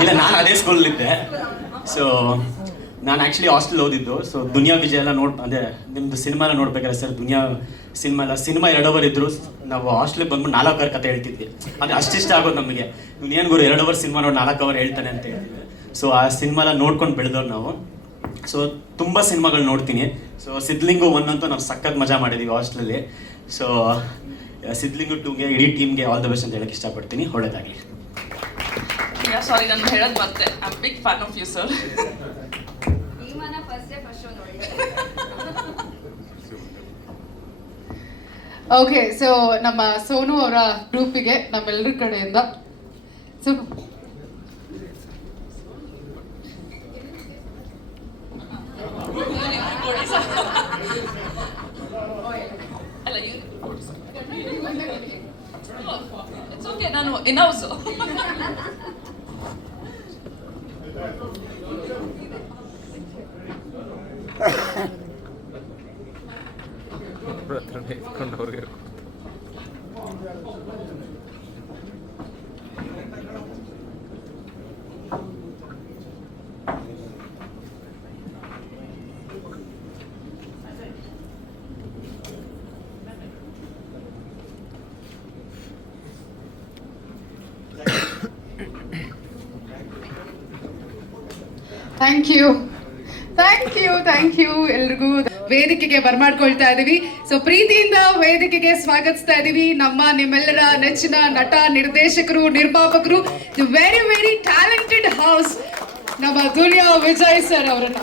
ಇಲ್ಲ, ನಾನು ಅದೇ ಸ್ಕೂಲಲ್ಲಿದ್ದೆ. ಸೊ ನಾನು ಆ್ಯಕ್ಚುಲಿ ಹಾಸ್ಟೆಲ್ ಓದಿದ್ದು. ಸೊ ದುನಿಯಾ ವಿಜಯ್ ಎಲ್ಲ ಅದೇ ನಿಮ್ಮದು ಸಿನಿಮಾ ಎಲ್ಲ ನೋಡ್ಬೇಕಾದ್ರೆ ಸರ್, ದುನಿಯಾ ಸಿನಿಮಾ 2 ಅವರ್ ಇದ್ದರು. ನಾವು ಹಾಸ್ಟೆಲಿಗೆ ಬಂದ್ಬಿಟ್ಟು 4 ಅವರ್ ಕತೆ ಹೇಳ್ತಿದ್ವಿ. ಅದು ಅಷ್ಟಿಷ್ಟ ಆಗೋದು ನಮಗೆ. ಏನು ಗುರು 2 ಅವರ್ ಸಿನಿಮಾ ನೋಡಿ 4 ಅವರ್ ಹೇಳ್ತಾನೆ ಅಂತ ಹೇಳ್ತಿದ್ವಿ. ಸೊ ಆ ಸಿನಿಮಾ ಎಲ್ಲ ನೋಡ್ಕೊಂಡು ಬೆಳೆದವ್ರು ನಾವು. ಸೊ ತುಂಬ ಸಿನಿಮಾಗಳು ನೋಡ್ತೀನಿ. ಸೊ ಸಿದ್ಲಿಂಗು 1 ಅಂತೂ ನಾವು ಸಖತ್ ಮಜಾ ಮಾಡಿದ್ದೀವಿ ಹಾಸ್ಟೆಲಲ್ಲಿ. ಸೊ ಸಿದ್ಲಿಂಗು 2ಗೆ ಇಡೀ ಟೀಮ್ಗೆ ಆಲ್ ದ ಬೆಸ್ಟ್ ಅಂತ ಹೇಳಕ್ಕೆ ಇಷ್ಟಪಡ್ತೀನಿ. ಒಳ್ಳೆಯದಾಗಲಿ. ಸಾರಿ, ನಾನು ಹೇಳೋದು ಮತ್ತೆ, I am big fan of you sir. Okay, so ನಮ್ಮ ಸೋನು ಅವರ ಗ್ರೂಪಿಗೆ ನಮ್ಮೆಲ್ಲರ ಕಡೆಯಿಂದ ಸೊ ಇಟ್ಸ್ ಓಕೆ, ನಾನು ಇನ್-ಹೌಸ್. ಥ್ಯಾಂಕ್ ಯು ಎಲ್ರಿಗೂ. ವೇದಿಕೆಗೆ ಬರ್ಮಾಡ್ಕೊಳ್ತಾ ಇದೀವಿ. ಸೊ ಪ್ರೀತಿಯಿಂದ ವೇದಿಕೆಗೆ ಸ್ವಾಗತಿಸ್ತಾ ಇದೀವಿ ನಿಮ್ಮೆಲ್ಲರ ನೆಚ್ಚಿನ ನಟ, ನಿರ್ದೇಶಕರು, ನಿರ್ಮಾಪಕರು, the very very talented house, ನಮ್ಮ ದುನಿಯಾ ವಿಜಯ್ ಸರ್ ಅವರನ್ನ.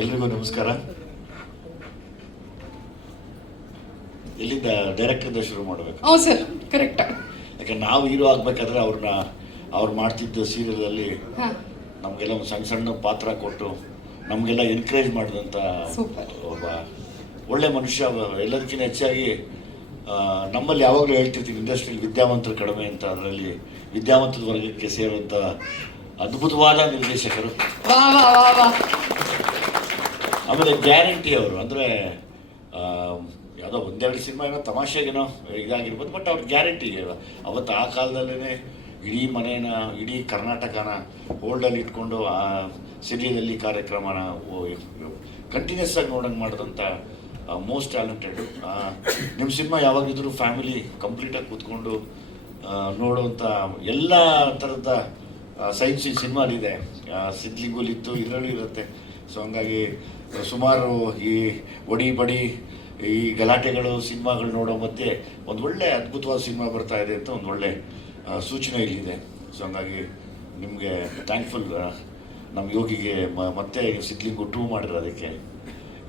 ಎಲ್ರಿಗೂ ನಮಸ್ಕಾರ. ಎಲ್ಲಿಂದ ಡೈರೆಕ್ಟರ್ದ ಶುರು ಮಾಡಬೇಕು? ಹೌದು ಸರ್, ಕರೆಕ್ಟ್. ಯಾಕಂದ್ರೆ ನಾವು ಹೀರೋ ಆಗ್ಬೇಕಾದ್ರೆ ಅವ್ರು ಮಾಡ್ತಿದ್ದ ಸೀರಿಯಲಲ್ಲಿ ನಮಗೆಲ್ಲ ಒಂದು ಸಣ್ಣ ಸಣ್ಣ ಪಾತ್ರ ಕೊಟ್ಟು ನಮಗೆಲ್ಲ ಎನ್ಕರೇಜ್ ಮಾಡಿದಂಥ ಒಬ್ಬ ಒಳ್ಳೆ ಮನುಷ್ಯ. ಎಲ್ಲದಕ್ಕಿಂತ ಹೆಚ್ಚಾಗಿ ನಮ್ಮಲ್ಲಿ ಯಾವಾಗಲೂ ಹೇಳ್ತಿರ್ತೀವಿ, ಇಂಡಸ್ಟ್ರಿಯಲ್ಲಿ ವಿದ್ಯಾವಂತರು ಕಡಿಮೆ ಅಂತ. ಅದರಲ್ಲಿ ವಿದ್ಯಾವಂತರ ವರ್ಗಕ್ಕೆ ಸೇರುವಂಥ ಅದ್ಭುತವಾದ ನಿರ್ದೇಶಕರು. ಆಮೇಲೆ ಗ್ಯಾರಂಟಿ ಅವರು, ಅಂದರೆ ಯಾವುದೋ 1-2 ಸಿನಿಮಾ ಏನೋ ತಮಾಷೆಗೇನೋ ಇದಾಗಿರ್ಬೋದು, ಬಟ್ ಅವ್ರ ಗ್ಯಾರಂಟಿ ಅವತ್ತು ಆ ಕಾಲದಲ್ಲೇ ಇಡೀ ಮನೇನ, ಇಡೀ ಕರ್ನಾಟಕನ ಹೋಲ್ಡಲ್ಲಿ ಇಟ್ಕೊಂಡು ಆ ಸಿರಿಯಲಲ್ಲಿ ಕಾರ್ಯಕ್ರಮನ ಕಂಟಿನ್ಯೂಸ್ ಆಗಿ ನೋಡಂಗೆ ಮಾಡಿದಂಥ ಮೋಸ್ಟ್ ಟ್ಯಾಲೆಂಟೆಡ್. ನಿಮ್ಮ ಸಿನಿಮಾ ಯಾವಾಗಿದ್ರೂ ಫ್ಯಾಮಿಲಿ ಕಂಪ್ಲೀಟಾಗಿ ಕೂತ್ಕೊಂಡು ನೋಡುವಂಥ ಎಲ್ಲ ಥರದ ಸೈನ್ಸ್ ಈ ಸಿನಿಮಾಲಿದೆ. ಸಿದ್ಲಿಂಗುಲಿತ್ತು, ಇದರಲ್ಲೂ ಇರುತ್ತೆ. ಸೊ ಹಂಗಾಗಿ ಸುಮಾರು ಈ ಒಡಿ ಬಡಿ ಈ ಗಲಾಟೆಗಳು ಸಿನಿಮಾಗಳು ನೋಡೋ ಮಧ್ಯೆ ಒಂದು ಒಳ್ಳೆ ಅದ್ಭುತವಾದ ಸಿನಿಮಾ ಬರ್ತಾ ಇದೆ ಅಂತ ಒಂದು ಒಳ್ಳೆ ಸೂಚನೆ ಇಲ್ಲಿದೆ. ಸೊ ಹಂಗಾಗಿ ನಿಮಗೆ ಥ್ಯಾಂಕ್ಫುಲ್. ನಮ್ಮ ಯೋಗಿಗೆ ಮತ್ತೆ ಸಿದ್ಲಿಂಗು 2 ಮಾಡಿರೋದಕ್ಕೆ.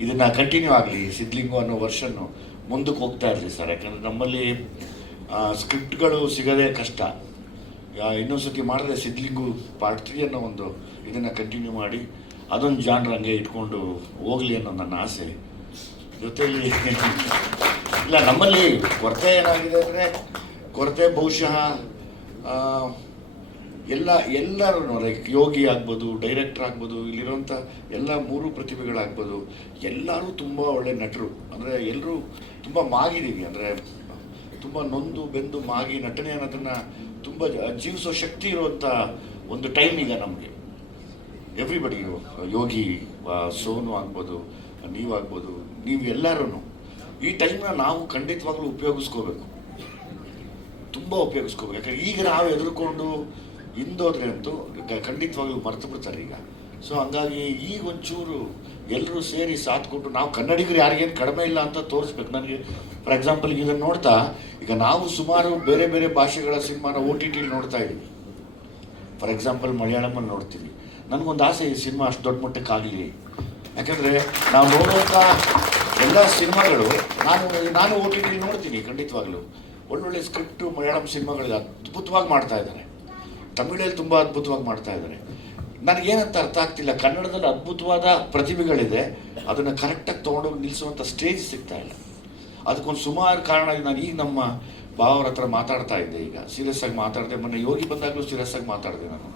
ಇದನ್ನು ಕಂಟಿನ್ಯೂ ಆಗಲಿ, ಸಿದ್ಲಿಂಗು ಅನ್ನೋ ವರ್ಷನ್ನು ಮುಂದಕ್ಕೆ ಹೋಗ್ತಾ ಇರಲಿ ಸರ್. ಯಾಕಂದರೆ ನಮ್ಮಲ್ಲಿ ಸ್ಕ್ರಿಪ್ಟ್ಗಳು ಸಿಗೋದೇ ಕಷ್ಟ. ಇನ್ನೊಂದು ಸತಿ ಮಾಡಿದ್ರೆ ಸಿದ್ಲಿಂಗು ಪಾರ್ಟ್ 3 ಅನ್ನೋ ಒಂದು ಇದನ್ನು ಕಂಟಿನ್ಯೂ ಮಾಡಿ ಅದೊಂದು ಜಾನ್ರ್ ಹಂಗೆ ಇಟ್ಕೊಂಡು ಹೋಗಲಿ ಅನ್ನೋ ನನ್ನ ಆಸೆ. ಜೊತೆಯಲ್ಲಿ ಇಲ್ಲ, ನಮ್ಮಲ್ಲಿ ಕೊರತೆ ಏನಾಗಿದೆ ಅಂದರೆ, ಕೊರತೆ ಬಹುಶಃ ಎಲ್ಲರೂ ಲೈಕ್ ಯೋಗಿ ಆಗ್ಬೋದು, ಡೈರೆಕ್ಟರ್ ಆಗ್ಬೋದು, ಇಲ್ಲಿರೋಂಥ ಎಲ್ಲ 3 ಪ್ರತಿಭೆಗಳಾಗ್ಬೋದು, ಎಲ್ಲರೂ ತುಂಬ ಒಳ್ಳೆ ನಟರು. ಅಂದರೆ ಎಲ್ಲರೂ ತುಂಬ ಮಾಗಿದ್ದೀವಿ. ಅಂದರೆ ತುಂಬ ನೊಂದು ಬೆಂದು ಮಾಗಿ ನಟನೆ ಅನ್ನೋದನ್ನು ತುಂಬ ಜೀವಿಸೋ ಶಕ್ತಿ ಇರುವಂಥ ಒಂದು ಟೈಮ್ ಈಗ ನಮಗೆ. ಎವ್ರಿಬಡಿ, ಯೋಗಿ, ಸೋನು ಆಗ್ಬೋದು, ನೀವಾಗ್ಬೋದು, ನೀವು ಎಲ್ಲರೂ ಈ ಟೈಮ್ನ ನಾವು ಖಂಡಿತವಾಗ್ಲೂ ಉಪಯೋಗಿಸ್ಕೋಬೇಕು, ತುಂಬ ಉಪಯೋಗಿಸ್ಕೋಬೇಕು. ಯಾಕಂದರೆ ಈಗ ನಾವು ಎದುರುಕೊಂಡು ಹಿಂದೋದ್ರೆ ಅಂತೂ ಖಂಡಿತವಾಗ್ಲೂ ಮರೆತು ಬಿಡ್ತಾರೆ ಈಗ. ಸೊ ಹಂಗಾಗಿ ಈಗ ಒಂಚೂರು ಎಲ್ಲರೂ ಸೇರಿ ಸಾಥ್ ಕೊಟ್ಟು ನಾವು ಕನ್ನಡಿಗರು ಯಾರಿಗೇನು ಕಡಿಮೆ ಇಲ್ಲ ಅಂತ ತೋರಿಸ್ಬೇಕು. ನನಗೆ ಫಾರ್ ಎಕ್ಸಾಂಪಲ್ ಇದನ್ನು ನೋಡ್ತಾ ಈಗ ನಾವು ಸುಮಾರು ಬೇರೆ ಬೇರೆ ಭಾಷೆಗಳ ಸಿನಿಮಾನ OTT ನೋಡ್ತಾ ಇದ್ದೀವಿ. ಫಾರ್ ಎಕ್ಸಾಂಪಲ್ ಮಲಯಾಳಮಲ್ಲಿ ನೋಡ್ತೀವಿ. ನನಗೊಂದು ಆಸೆ, ಈ ಸಿನಿಮಾ ಅಷ್ಟು ದೊಡ್ಡ ಮಟ್ಟಕ್ಕಾಗಲಿ. ಯಾಕಂದರೆ ನಾವು ನೋಡುವಂಥ ಎಲ್ಲ ಸಿನಿಮಾಗಳು ನಾನು OTT ನೋಡ್ತೀನಿ ಖಂಡಿತವಾಗ್ಲೂ. ಒಳ್ಳೊಳ್ಳೆ ಸ್ಕ್ರಿಪ್ಟು ಮಲಯಾಳಂ ಸಿನಿಮಾಗಳಿಗೆ ಅದ್ಭುತವಾಗಿ ಮಾಡ್ತಾ ಇದ್ದಾರೆ, ತಮಿಳಲ್ಲಿ ತುಂಬ ಅದ್ಭುತವಾಗಿ ಮಾಡ್ತಾ ಇದ್ದಾರೆ. ನನಗೇನಂತ ಅರ್ಥ ಆಗ್ತಿಲ್ಲ, ಕನ್ನಡದಲ್ಲಿ ಅದ್ಭುತವಾದ ಪ್ರತಿಭೆಗಳಿದೆ, ಅದನ್ನು ಕರೆಕ್ಟಾಗಿ ತೊಗೊಂಡೋಗಿ ನಿಲ್ಲಿಸುವಂಥ ಸ್ಟೇಜ್ ಸಿಗ್ತಾ ಇಲ್ಲ. ಅದಕ್ಕೊಂದು ಸುಮಾರು ಕಾರಣ. ನಾನು ಈಗ ನಮ್ಮ ಭಾವರ ಹತ್ರ ಮಾತಾಡ್ತಾ ಇದ್ದೆ, ಈಗ ಸೀರಿಯಸ್ ಆಗಿ ಮಾತಾಡಿದೆ. ಮೊನ್ನೆ ಯೋಗಿ ಬಂದಾಗಲೂ ಸೀರಿಯಸ್ ಆಗಿ ಮಾತಾಡಿದೆ ನಾನು.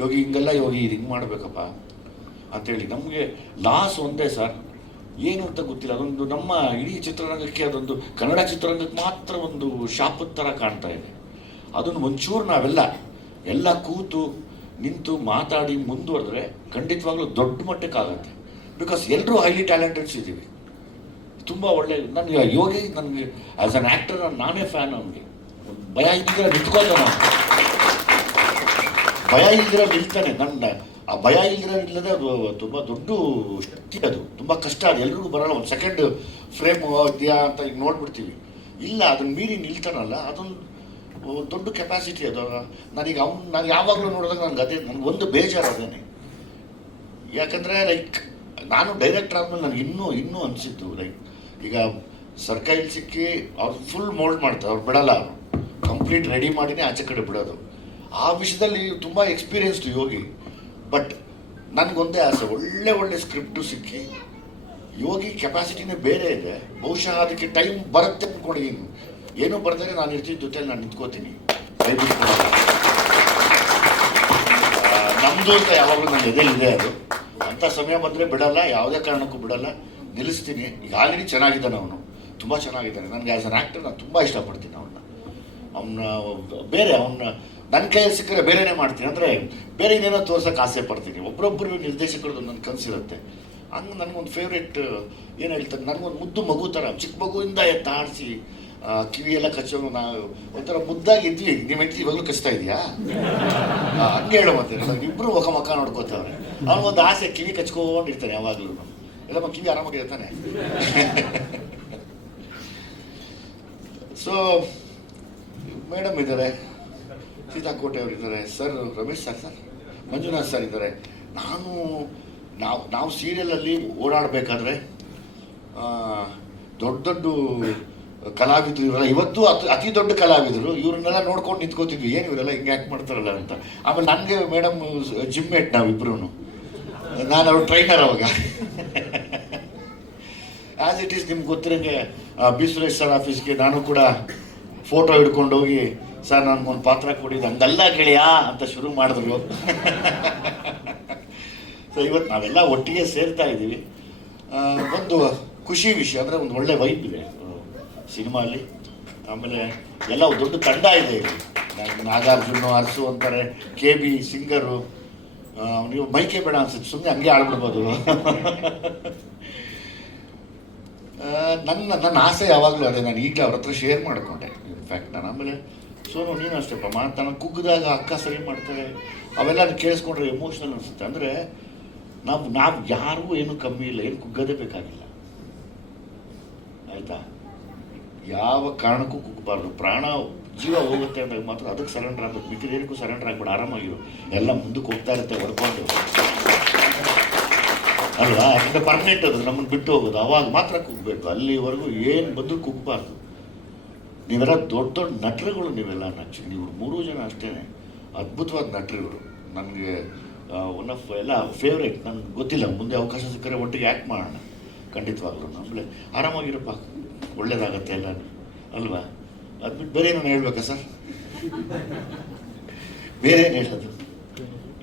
ಯೋಗಿ ಹಿಂಗೆಲ್ಲ, ಯೋಗಿ ಇದು ಹಿಂಗೆ ಮಾಡಬೇಕಪ್ಪ ಅಂಥೇಳಿ. ನಮಗೆ ಲಾಸ್ ಒಂದೇ ಸರ್, ಏನು ಅಂತ ಗೊತ್ತಿಲ್ಲ. ಅದೊಂದು ನಮ್ಮ ಇಡೀ ಚಿತ್ರರಂಗಕ್ಕೆ, ಅದೊಂದು ಕನ್ನಡ ಚಿತ್ರರಂಗಕ್ಕೆ ಮಾತ್ರ ಒಂದು ಶಾಪದ ಥರ ಕಾಣ್ತಾ ಇದೆ. ಅದನ್ನು ಒಂಚೂರು ನಾವೆಲ್ಲ ಕೂತು ನಿಂತು ಮಾತಾಡಿ ಮುಂದುವರೆದ್ರೆ ಖಂಡಿತವಾಗ್ಲೂ ದೊಡ್ಡ ಮಟ್ಟಕ್ಕಾಗತ್ತೆ. ಬಿಕಾಸ್ ಎಲ್ಲರೂ ಹೈಲಿ ಟ್ಯಾಲೆಂಟೆಡ್ಸ್ ಇದ್ದೀವಿ, ತುಂಬ ಒಳ್ಳೆ. ನನಗೆ ಯೋಗಿ, ನನಗೆ ಆ್ಯಸ್ ಅನ್ ಆ್ಯಕ್ಟರ್ ನಾನೇ ಫ್ಯಾನ್. ಅವನಿಗೆ ಭಯ ಇಲ್ದಿರ ನಿಂತ್ಕೋತಾನೆ, ಭಯ ಇಲ್ದಿರ ನಿಲ್ತಾನೆ. ಆ ಭಯ ಇಲ್ಲದೆ ಅದು ತುಂಬ ದೊಡ್ಡ ಶಕ್ತಿ, ಅದು ತುಂಬ ಕಷ್ಟ, ಅದು ಎಲ್ರಿಗೂ ಬರೋಲ್ಲ. ಒಂದು ಸೆಕೆಂಡ್ ಫ್ರೇಮ್ ಇದೆಯಾ ಅಂತ ಈಗ ನೋಡ್ಬಿಡ್ತೀವಿ, ಇಲ್ಲ ಅದನ್ನು ಮೀರಿ ನಿಲ್ತಾನಲ್ಲ, ಅದೊಂದು ದೊಡ್ಡ ಕೆಪಾಸಿಟಿ ಅದು. ನಾನು ಯಾವಾಗಲೂ ನೋಡಿದಾಗ ನನಗೆ ಒಂದು ಬೇಜಾರು ಅದೇನೆ. ಯಾಕಂದರೆ ಲೈಕ್ ನಾನು ಡೈರೆಕ್ಟರ್ ಆದಮೇಲೆ ನನಗೆ ಇನ್ನೂ ಅನಿಸಿದ್ದು, ಲೈಕ್ ಈಗ ಸರ್ಕೈಲಿ ಸಿಕ್ಕಿ ಅವ್ರು ಫುಲ್ ಮೋಲ್ಡ್ ಮಾಡ್ತಾರೆ, ಅವ್ರು ಬಿಡಲ್ಲ, ಅವರು ಕಂಪ್ಲೀಟ್ ರೆಡಿ ಮಾಡಿನೇ ಆಚೆ ಕಡೆ ಬಿಡೋದು. ಆ ವಿಷಯದಲ್ಲಿ ತುಂಬ ಎಕ್ಸ್ಪೀರಿಯನ್ಸ್ಡು ಯೋಗಿ. ಬಟ್ ನನಗೊಂದೇ ಆಸೆ, ಒಳ್ಳೆ ಸ್ಕ್ರಿಪ್ಟು ಸಿಕ್ಕಿ. ಯೋಗಿ ಕೆಪಾಸಿಟಿನೇ ಬೇರೆ ಇದೆ, ಬಹುಶಃ ಅದಕ್ಕೆ ಟೈಮ್ ಬರುತ್ತೆ ಅಂದ್ಕೊಂಡಿದ್ದೀನಿ. ಏನೂ ಬರ್ತಾರೆ ನಾನು ಇರ್ತಿದ್ದ ಜೊತೆಲಿ ನಾನು ನಿಂತ್ಕೋತೀನಿ, ಕೈ ಬಿಟ್ಕೊಡಲ್ಲ. ನಮ್ಮದು ಅಂತ ಯಾವಾಗಲೂ ನನ್ನ ಎದೆಲಿದೆ ಅದು. ಅಂಥ ಸಮಯ ಬಂದರೆ ಬಿಡಲ್ಲ, ಯಾವುದೇ ಕಾರಣಕ್ಕೂ ಬಿಡಲ್ಲ, ನಿಲ್ಲಿಸ್ತೀನಿ. ಈಗ ಆಲ್ರೆಡಿ ಚೆನ್ನಾಗಿದ್ದಾನೆ ಅವನು, ತುಂಬ ಚೆನ್ನಾಗಿದ್ದಾನೆ. ನನಗೆ ಆ್ಯಸ್ ಅನ್ ಆ್ಯಕ್ಟರ್ ನಾನು ತುಂಬ ಇಷ್ಟಪಡ್ತೀನಿ ಅವನ್ನ ನನ್ನ ಕೈಯಲ್ಲಿ ಸಿಕ್ಕರೆ ಬೇರೆನೇ ಮಾಡ್ತೀನಿ. ಅಂದರೆ ಬೇರೆ ಇನ್ನೇನೋ ತೋರ್ಸೋಕೆ ಆಸೆ ಪಡ್ತೀನಿ. ಒಬ್ಬರೊಬ್ಬರು ನಿರ್ದೇಶಕರದ್ದು ನನ್ನ ಕನಸಿರುತ್ತೆ. ಹಂಗೆ ನನಗೊಂದು ಫೇವ್ರೇಟ್ ಏನು ಹೇಳ್ತಾರೆ, ನನಗೊಂದು ಮುದ್ದು ಮಗು ಥರ, ಚಿಕ್ಕ ಮಗುವಿಂದ ಎತ್ತಾಡಿಸಿ ಕಿವಿಯೆಲ್ಲ ಕಚ್ಚೋನು. ನಾವು ಒಂಥರ ಮುದ್ದಾಗಿ ಇದ್ವಿ. ನಿಮ್ಮ ಹೆಂಡತಿ ಇವಾಗಲೂ ಕಚ್ತಾ ಇದೆಯಾ ಹಂಗೆ ಹೇಳೋ. ಮತ್ತೆ ಇಬ್ಬರು ಮುಖ ನೋಡ್ಕೋತಾವ್ರೆ. ಅವನಿಗೊಂದು ಆಸೆ, ಕಿವಿ ಕಚ್ಕೊಂಡಿರ್ತಾನೆ ಯಾವಾಗಲೂ. ಎಲ್ಲಮ್ಮ ಕಿವಿ ಆರಾಮಾಗಿರ್ತಾನೆ. ಸೊ ಮೇಡಮ್ ಇದ್ದಾರೆ, ಸೀತಾಕೋಟೆ ಅವರಿದ್ದಾರೆ, sir Ramesh sir Manjunath sir ಇದ್ದಾರೆ. ನಾವು ಸೀರಿಯಲಲ್ಲಿ ಓಡಾಡಬೇಕಾದ್ರೆ ದೊಡ್ಡ ಕಲಾವಿದರು ಇವರೆಲ್ಲ, ಇವತ್ತು ಅತಿ ದೊಡ್ಡ ಕಲಾವಿದರು, ಇವ್ರನ್ನೆಲ್ಲ ನೋಡ್ಕೊಂಡು ನಿಂತ್ಕೋತಿದ್ವಿ, ಏನು ಇವರೆಲ್ಲ ಹಿಂಗೆ ಆ್ಯಕ್ಟ್ ಮಾಡ್ತಾರಲ್ಲ ಅಂತ. ಆಮೇಲೆ ನನಗೆ ಮೇಡಮ್ ಜಿಮ್ ಮೇಟ್, ನಾವಿಬ್ರು. ನಾನು ಅವ್ರ ಟ್ರೈನರ್ ಅವಾಗ. ಆ್ಯಸ್ ಇಟ್ ಈಸ್ ನಿಮ್ಗೆ ಗೊತ್ತಿರಂಗೆ ಬಿ ಸುರೇಶ್ ಸರ್ ಆಫೀಸ್ಗೆ ನಾನು ಕೂಡ ಫೋಟೋ ಹಿಡ್ಕೊಂಡೋಗಿ, ಸರ್ ನನಗೊಂದು ಪಾತ್ರ ಕೊಡಿದ್ದು, ಹಂಗಲ್ಲ ಗೆಳೆಯ ಅಂತ ಶುರು ಮಾಡಿದ್ರು. ಸೊ ಇವತ್ತು ನಾವೆಲ್ಲ ಒಟ್ಟಿಗೆ ಸೇರ್ತಾ ಇದ್ದೀವಿ. ಒಂದು ಖುಷಿ ವಿಷಯ ಅಂದರೆ ಒಂದು ಒಳ್ಳೆ ವೈಬ್ ಇದೆ ಸಿನಿಮಾಲ್ಲಿ. ಆಮೇಲೆ ಎಲ್ಲ ದೊಡ್ಡ ತಂಡ ಇದೆ ಇಲ್ಲಿ. ನಾಗಾರ್ಜುನ, ಅರಸು ಅಂತಾರೆ, KB ಸಿಂಗರು. ನೀವು ಮೈಕೆ ಬೇಡ ಅನ್ಸುತ್ತೆ, ಸುಮ್ಮನೆ ಹಂಗೆ ಆಡ್ಬಿಡ್ಬೋದು. ನನ್ನ ಆಸೆ ಯಾವಾಗಲೂ ಅದೇ. ನಾನು ಈಗಲೇ ಅವ್ರ ಹತ್ರ ಶೇರ್ ಮಾಡಿಕೊಂಡೆ. ಇನ್ಫ್ಯಾಕ್ಟ್ ನಾನು ಆಮೇಲೆ ಸೋನು ನೀನು ಅಷ್ಟೇಪ್ಪ ನಾನು ಕುಗ್ಗಿದಾಗ ಅಕ್ಕ ಸರಿ ಮಾಡ್ತಾರೆ, ಅವೆಲ್ಲ ಕೇಳಿಸ್ಕೊಂಡ್ರೆ ಎಮೋಷ್ನಲ್ ಅನಿಸುತ್ತೆ. ಅಂದರೆ ನಾವು ಯಾರಿಗೂ ಏನು ಕಮ್ಮಿ ಇಲ್ಲ, ಏನು ಕುಗ್ಗದೇ ಬೇಕಾಗಿಲ್ಲ, ಆಯಿತಾ? ಯಾವ ಕಾರಣಕ್ಕೂ ಕುಗ್ಗಬಾರ್ದು. ಪ್ರಾಣ ಜೀವ ಹೋಗುತ್ತೆ ಅಂದಾಗ ಮಾತ್ರ ಅದಕ್ಕೆ ಸರೆಂಡರ್ ಆಗಬೇಕು, ಮಿಕ್ಕಿದೇನಕ್ಕೂ ಸರೆಂಡರ್ ಆಗ್ಬೇಡ. ಆರಾಮಾಗಿರು, ಎಲ್ಲ ಮುಂದಕ್ಕೆ ಹೋಗ್ತಾ ಇರುತ್ತೆ ಹೊಡ್ಕೊಂಡು, ಅಲ್ವಾ? ಯಾಕಂದರೆ ಪರ್ಮನೆಂಟ್ ಅದು, ನಮ್ಮನ್ನು ಬಿಟ್ಟು ಹೋಗೋದು. ಅವಾಗ ಮಾತ್ರ ಕುಗ್ಗಬೇಕು, ಅಲ್ಲಿವರೆಗೂ ಏನು ಬಂದರೂ ಕುಗ್ಗಬಾರ್ದು. ನೀವೆಲ್ಲ ದೊಡ್ಡ ನಟರುಗಳು, ನೀವೆಲ್ಲ ಆ್ಯಕ್ಚುಲಿ ನೀವು 3 ಜನ ಅಷ್ಟೇ ಅದ್ಭುತವಾದ ನಟರುಗಳು. ನನಗೆ ಒನ್ ಆಫ್ ಎಲ್ಲ ಫೇವ್ರೇಟ್. ನನಗೆ ಗೊತ್ತಿಲ್ಲ, ಮುಂದೆ ಅವಕಾಶ ಸಿಕ್ಕರೆ ಒಟ್ಟಿಗೆ ಆ್ಯಕ್ಟ್ ಮಾಡೋಣ ಖಂಡಿತವಾಗ್ಲೂ. ಆಮೇಲೆ ಆರಾಮಾಗಿರಪ್ಪ, ಒಳ್ಳೇದಾಗತ್ತೆ ಎಲ್ಲ, ಅಲ್ವಾ? ಅದು ಬಿಟ್ಟು ಬೇರೆ ಏನೋ ಹೇಳ್ಬೇಕಾ ಸರ್? ಬೇರೆ ಏನು ಹೇಳೋದು?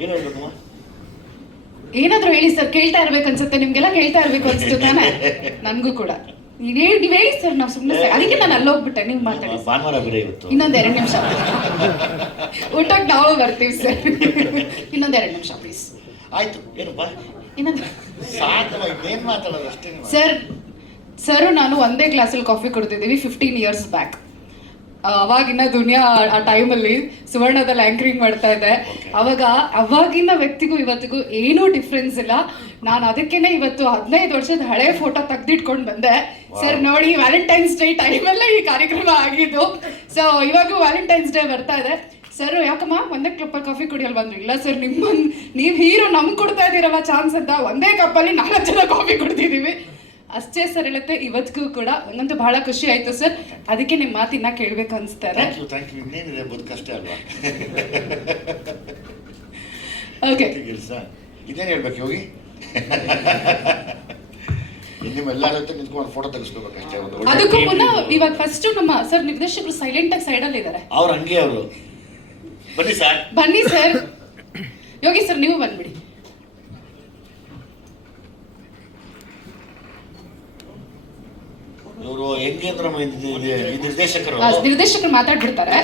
ಏನು ಹೇಳ್ಬೇಕಮ್ಮ? ಏನಾದರೂ ಹೇಳಿ ಸರ್, ಕೇಳ್ತಾ ಇರ್ಬೇಕು ಅನ್ಸುತ್ತೆ ನಿಮ್ಗೆಲ್ಲ, ಕೇಳ್ತಾ ಇರ್ಬೇಕು ಅನ್ಸುತ್ತೆ ತಾನೆ? ನನಗೂ ಕೂಡ. ನೀವ್ ಹೇಳಿ ಸರ್, ನಾವು ಸುಮ್ಮನೆ ಅದಕ್ಕೆ ನಾನು ಅಲ್ಲೋಗ್ಬಿಟ್ಟೆ. ನೀವು ಮಾತಾಡಿ, ಭಾನುವಾರ ಬೇರೆ ಇವತ್ತು. ಇನ್ನೊಂದು 2 ನಿಮಿಷ ಊಟಕ್ಕೆ ನಾವು ಬರ್ತೀವಿ ಸರ್. ಇನ್ನೊಂದು 2 ನಿಮಿಷ ಪ್ಲೀಸ್. ಆಯ್ತು ಏನಪ್ಪ ಏನಂದ್ರೆ ಸಾಕಲ್ಲ, ಇನ್ನೇನು ಮಾತಾಡೋದು ಅಷ್ಟೇ. ಸರ್ ನಾನು ಒಂದೇ ಗ್ಲಾಸಲ್ಲಿ ಕಾಫಿ ಕುಡ್ದಿದ್ದೀವಿ 15 years ಬ್ಯಾಕ್. ಅವಾಗಿನ ದುನಿಯಾ ಆ ಟೈಮಲ್ಲಿ ಸುವರ್ಣದಲ್ಲಿ ಆಂಕರಿಂಗ್ ಮಾಡ್ತಾ ಇದ್ದೆ. ಅವಾಗಿನ ವ್ಯಕ್ತಿಗೂ ಇವತ್ತಿಗೂ ಏನೂ ಡಿಫ್ರೆನ್ಸ್ ಇಲ್ಲ. ನಾನು ಅದಕ್ಕೇನೆ ಇವತ್ತು 15 ವರ್ಷದ ಹಳೆ ಫೋಟೋ ತೆಗ್ದಿಟ್ಕೊಂಡು ಬಂದೆ. ಸರ್ ನೋಡಿ, ವ್ಯಾಲೆಂಟೈನ್ಸ್ ಡೇ ಟೈಮಲ್ಲೇ ಈ ಕಾರ್ಯಕ್ರಮ ಆಗಿದ್ದು. ಸೊ ಇವಾಗ ವ್ಯಾಲೆಂಟೈನ್ಸ್ ಡೇ ಬರ್ತಾ ಇದೆ. ಸರ್ ಯಾಕಮ್ಮ ಒಂದೇ ಕಪ್ಪಲ್ಲಿ ಕಾಫಿ ಕುಡಿಯಲ್ ಬಂದ್ರು? ಇಲ್ಲ ಸರ್, ನೀವು ಹೀರೋ ನಮ್ಗೆ ಕೊಡ್ತಾ ಇದ್ದೀರಲ್ಲ ಚಾನ್ಸ್ ಅಂತ ಒಂದೇ ಕಪ್ಪಲ್ಲಿ 4 ಜನ ಕಾಫಿ ಕುಡ್ತಿದ್ದೀವಿ. ಅಷ್ಟೇ ಸರ್ ಹೇಳುತ್ತೆ ಇವತ್ತಿಗೂ ಕೂಡ. ನಂಗಂತೂ ಬಹಳ ಖುಷಿ ಆಯ್ತು ಸರ್. ಅದಕ್ಕೆ ನಿಮ್ಮ ಮಾತಿನ ಕೇಳಬೇಕು ಅನಿಸ್ತಾರೆ. Thank you. ಇನ್ನೇನಿದೆ, ಬದುಕಷ್ಟೇ ಅಲ್ವಾ? ಓಕೆ, ಕೆಲಸ ಇದೇನು ಹೇಳ್ಬೇಕು ಯೋಗಿ? ನಿಮ್ಮೆಲ್ಲರ ಜೊತೆ ನಿಂತ್ಕೊಂಡು ಫೋಟೋ ತೆಗಿಸ್ಕೋಬೇಕಷ್ಟೇ. ಅದಕ್ಕೂ ಮುನ್ನ ಇವಾಗ ಫಸ್ಟ್ ನಮ್ಮ ಸರ್ ನಿರ್ದೇಶಕರು ಸೈಲೆಂಟ್ ಆಗಿ ಸೈಡಲ್ಲಿ ಇದ್ದಾರೆ. ಅವ್ರು ಹಂಗೆ ಅವರು ಬನ್ನಿ ಸರ್. ಯೋಗಿ ಸರ್ ನೀವು ಬಂದ್ಬಿಡಿ. ಇವರು ಹೆಂಗೆ ಅಂದ್ರೆ ನಿರ್ದೇಶಕರು ಮಾತಾಡ್ಬಿಡ್ತಾರೆ.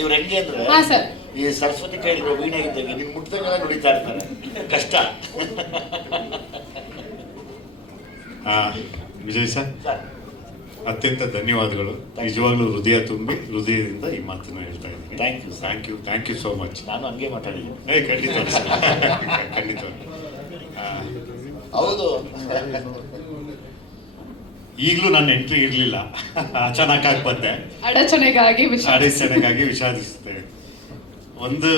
ಇವ್ರು ಹೆಂಗೆ ಅಂದ್ರೆ ಹಾ ಸರ್, ಈ ಸರಸ್ವತಿ ಕೈಲಿರೋ ವೀಣೆ ಇದ್ದಾಗ ನಿಮ್ ಮುಟ್ಟಾಗೆಲ್ಲ ನುಡಿತಾ ಇರ್ತಾರೆ. ಕಷ್ಟ. ವಿಜಯ್ ಸರ್, ಅತ್ಯಂತ ಧನ್ಯವಾದಗಳು. ನಿಜವಾಗ್ಲೂ ಹೃದಯದಿಂದ ಈ ಮಾತನ್ನು ಹೇಳ್ತಾ ಇದ್ದೀನಿ. Thank you so much. ನಾನು ಹಂಗೆ ಮಾತಾಡಿದ್ದೀನಿ. ಖಂಡಿತ ಖಂಡಿತ. ಹೌದು, ಈಗಲೂ ನನ್ನ ಎಂಟ್ರಿ ಇರಲಿಲ್ಲ, ಅಚಾನಕ್ಕಾಗಿ ಬಂದೆ. ಅಡಚಣೆಗಾಗಿ ವಿಷಾದಿಸುತ್ತೇನೆ. ಒಂದು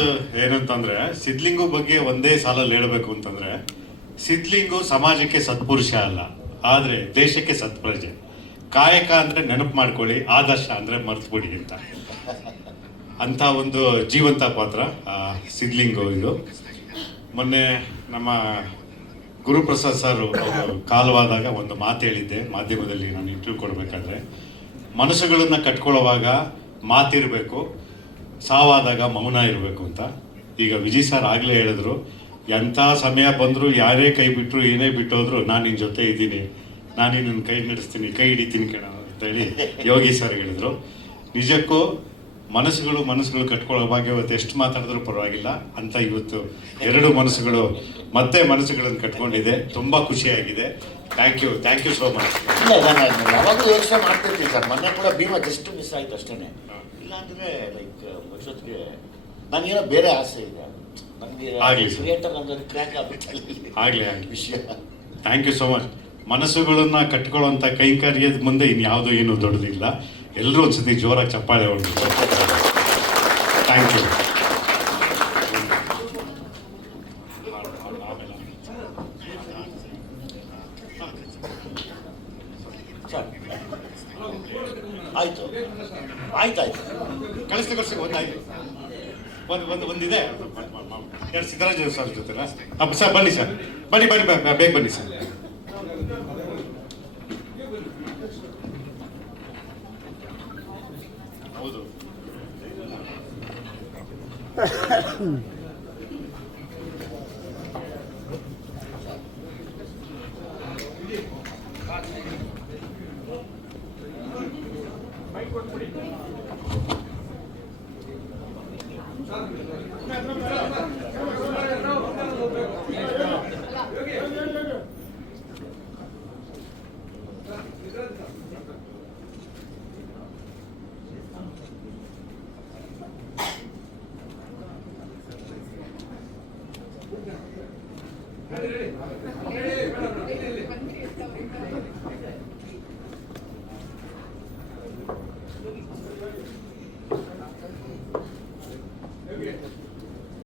ಏನಂತಂದ್ರೆ, ಸಿದ್ಲಿಂಗು ಬಗ್ಗೆ ಒಂದೇ ಸಾಲಲ್ಲಿ ಹೇಳಬೇಕು ಅಂತಂದ್ರೆ, ಸಿದ್ಲಿಂಗು ಸಮಾಜಕ್ಕೆ ಸತ್ಪುರುಷ ಅಲ್ಲ, ಆದ್ರೆ ದೇಶಕ್ಕೆ ಸತ್ಪ್ರಜೆ. ಕಾಯಕ ಅಂದ್ರೆ ನೆನಪು ಮಾಡ್ಕೊಳ್ಳಿ, ಆದರ್ಶ ಅಂದ್ರೆ ಮರ್ತ್ಬಿಡಿ ಅಂತ ಒಂದು ಜೀವಂತ ಪಾತ್ರ ಸಿದ್ಲಿಂಗು. ಇದು ಮೊನ್ನೆ ನಮ್ಮ ಗುರುಪ್ರಸಾದ್ ಸರ್ ಕಾಲವಾದಾಗ ಒಂದು ಮಾತು ಹೇಳಿದ್ದೆ ಮಾಧ್ಯಮದಲ್ಲಿ, ನಾನು ಇಂಟರ್ವ್ಯೂ ಕೊಡಬೇಕಾದ್ರೆ, ಮನಸ್ಸುಗಳನ್ನ ಕಟ್ಕೊಳ್ಳೋವಾಗ ಮಾತಿರಬೇಕು, ಸಾವಾದಾಗ ಮೌನ ಇರಬೇಕು ಅಂತ. ಈಗ ವಿಜಯ್ ಸರ್ ಆಗಲೇ ಹೇಳಿದ್ರು, ಎಂಥ ಸಮಯ ಬಂದರೂ ಯಾರೇ ಕೈ ಬಿಟ್ಟರು ಏನೇ ಬಿಟ್ಟೋದ್ರು ನಾನು ನಿನ್ನ ಜೊತೆ ಇದ್ದೀನಿ, ನಾನು ನಿನ್ನ ಕೈ ನಡೆಸ್ತೀನಿ, ಕೈ ಹಿಡಿತೀನಿ ಕಣ ಅಂತೇಳಿ ಯೋಗಿ ಸರ್ ಹೇಳಿದ್ರು. ನಿಜಕ್ಕೂ ಮನಸ್ಸುಗಳು ಕಟ್ಕೊಳ್ಳೋ ಬಗ್ಗೆ ಇವತ್ತು ಎಷ್ಟು ಮಾತಾಡಿದ್ರು ಪರವಾಗಿಲ್ಲ ಅಂತ ಇವತ್ತು 2 ಮನಸ್ಸುಗಳು ಮತ್ತೆ ಮನಸ್ಸುಗಳನ್ನು ಕಟ್ಕೊಂಡಿದೆ. ತುಂಬ ಖುಷಿಯಾಗಿದೆ. Thank you so much. ಯಾವಾಗಲೂ ಯೋಚನೆ ಮಾಡ್ತಿರ್ತೀನಿ ಸರ್. ಮೊನ್ನೆ ಕೂಡ ಭೀಮಾ ಜಸ್ಟ್ ಮಿಸ್ ಆಯ್ತು ಅಷ್ಟೇ. ಇಲ್ಲಾಂದ್ರೆ ಲೈಕ್ ವರ್ಷೊತ್ತಿಗೆ ನನಗೇನೋ ಬೇರೆ ಆಸೆ ಇದೆ. ನನಗೆ ಥಿಯೇಟರ್ ನಮ್ಗೆ ಕ್ರ್ಯಾಕ್ ಆಗಲಿ ವಿಷಯ. Thank you so much. ಮನಸ್ಸುಗಳನ್ನ ಕಟ್ಕೊಳ್ಳೋಂಥ ಕೈಂಕರ್ಯದ ಮುಂದೆ ಇನ್ಯಾವುದೂ ಏನು ದೊಡ್ಡದಿಲ್ಲ. ಎಲ್ಲರೂ ಒಂದ್ಸತಿ ಜೋರಾಗಿ ಚಪ್ಪಾಳೆ ಹೊಡೆದ್ರು. Thank you. ಆಯ್ತು ಕಳಿಸ್ಲಿಕ್ಕೆ ಒಂದಾಯ್ತು. ಒಂದಿದೆ ಸಿದ್ದರಾಜ ಸರ್ ಜೊತೆ. ಸರ್ ಬನ್ನಿ ಸರ್, ಬನ್ನಿ ಬೇಗ ಬನ್ನಿ ಸರ್. ಹೌದು, ready.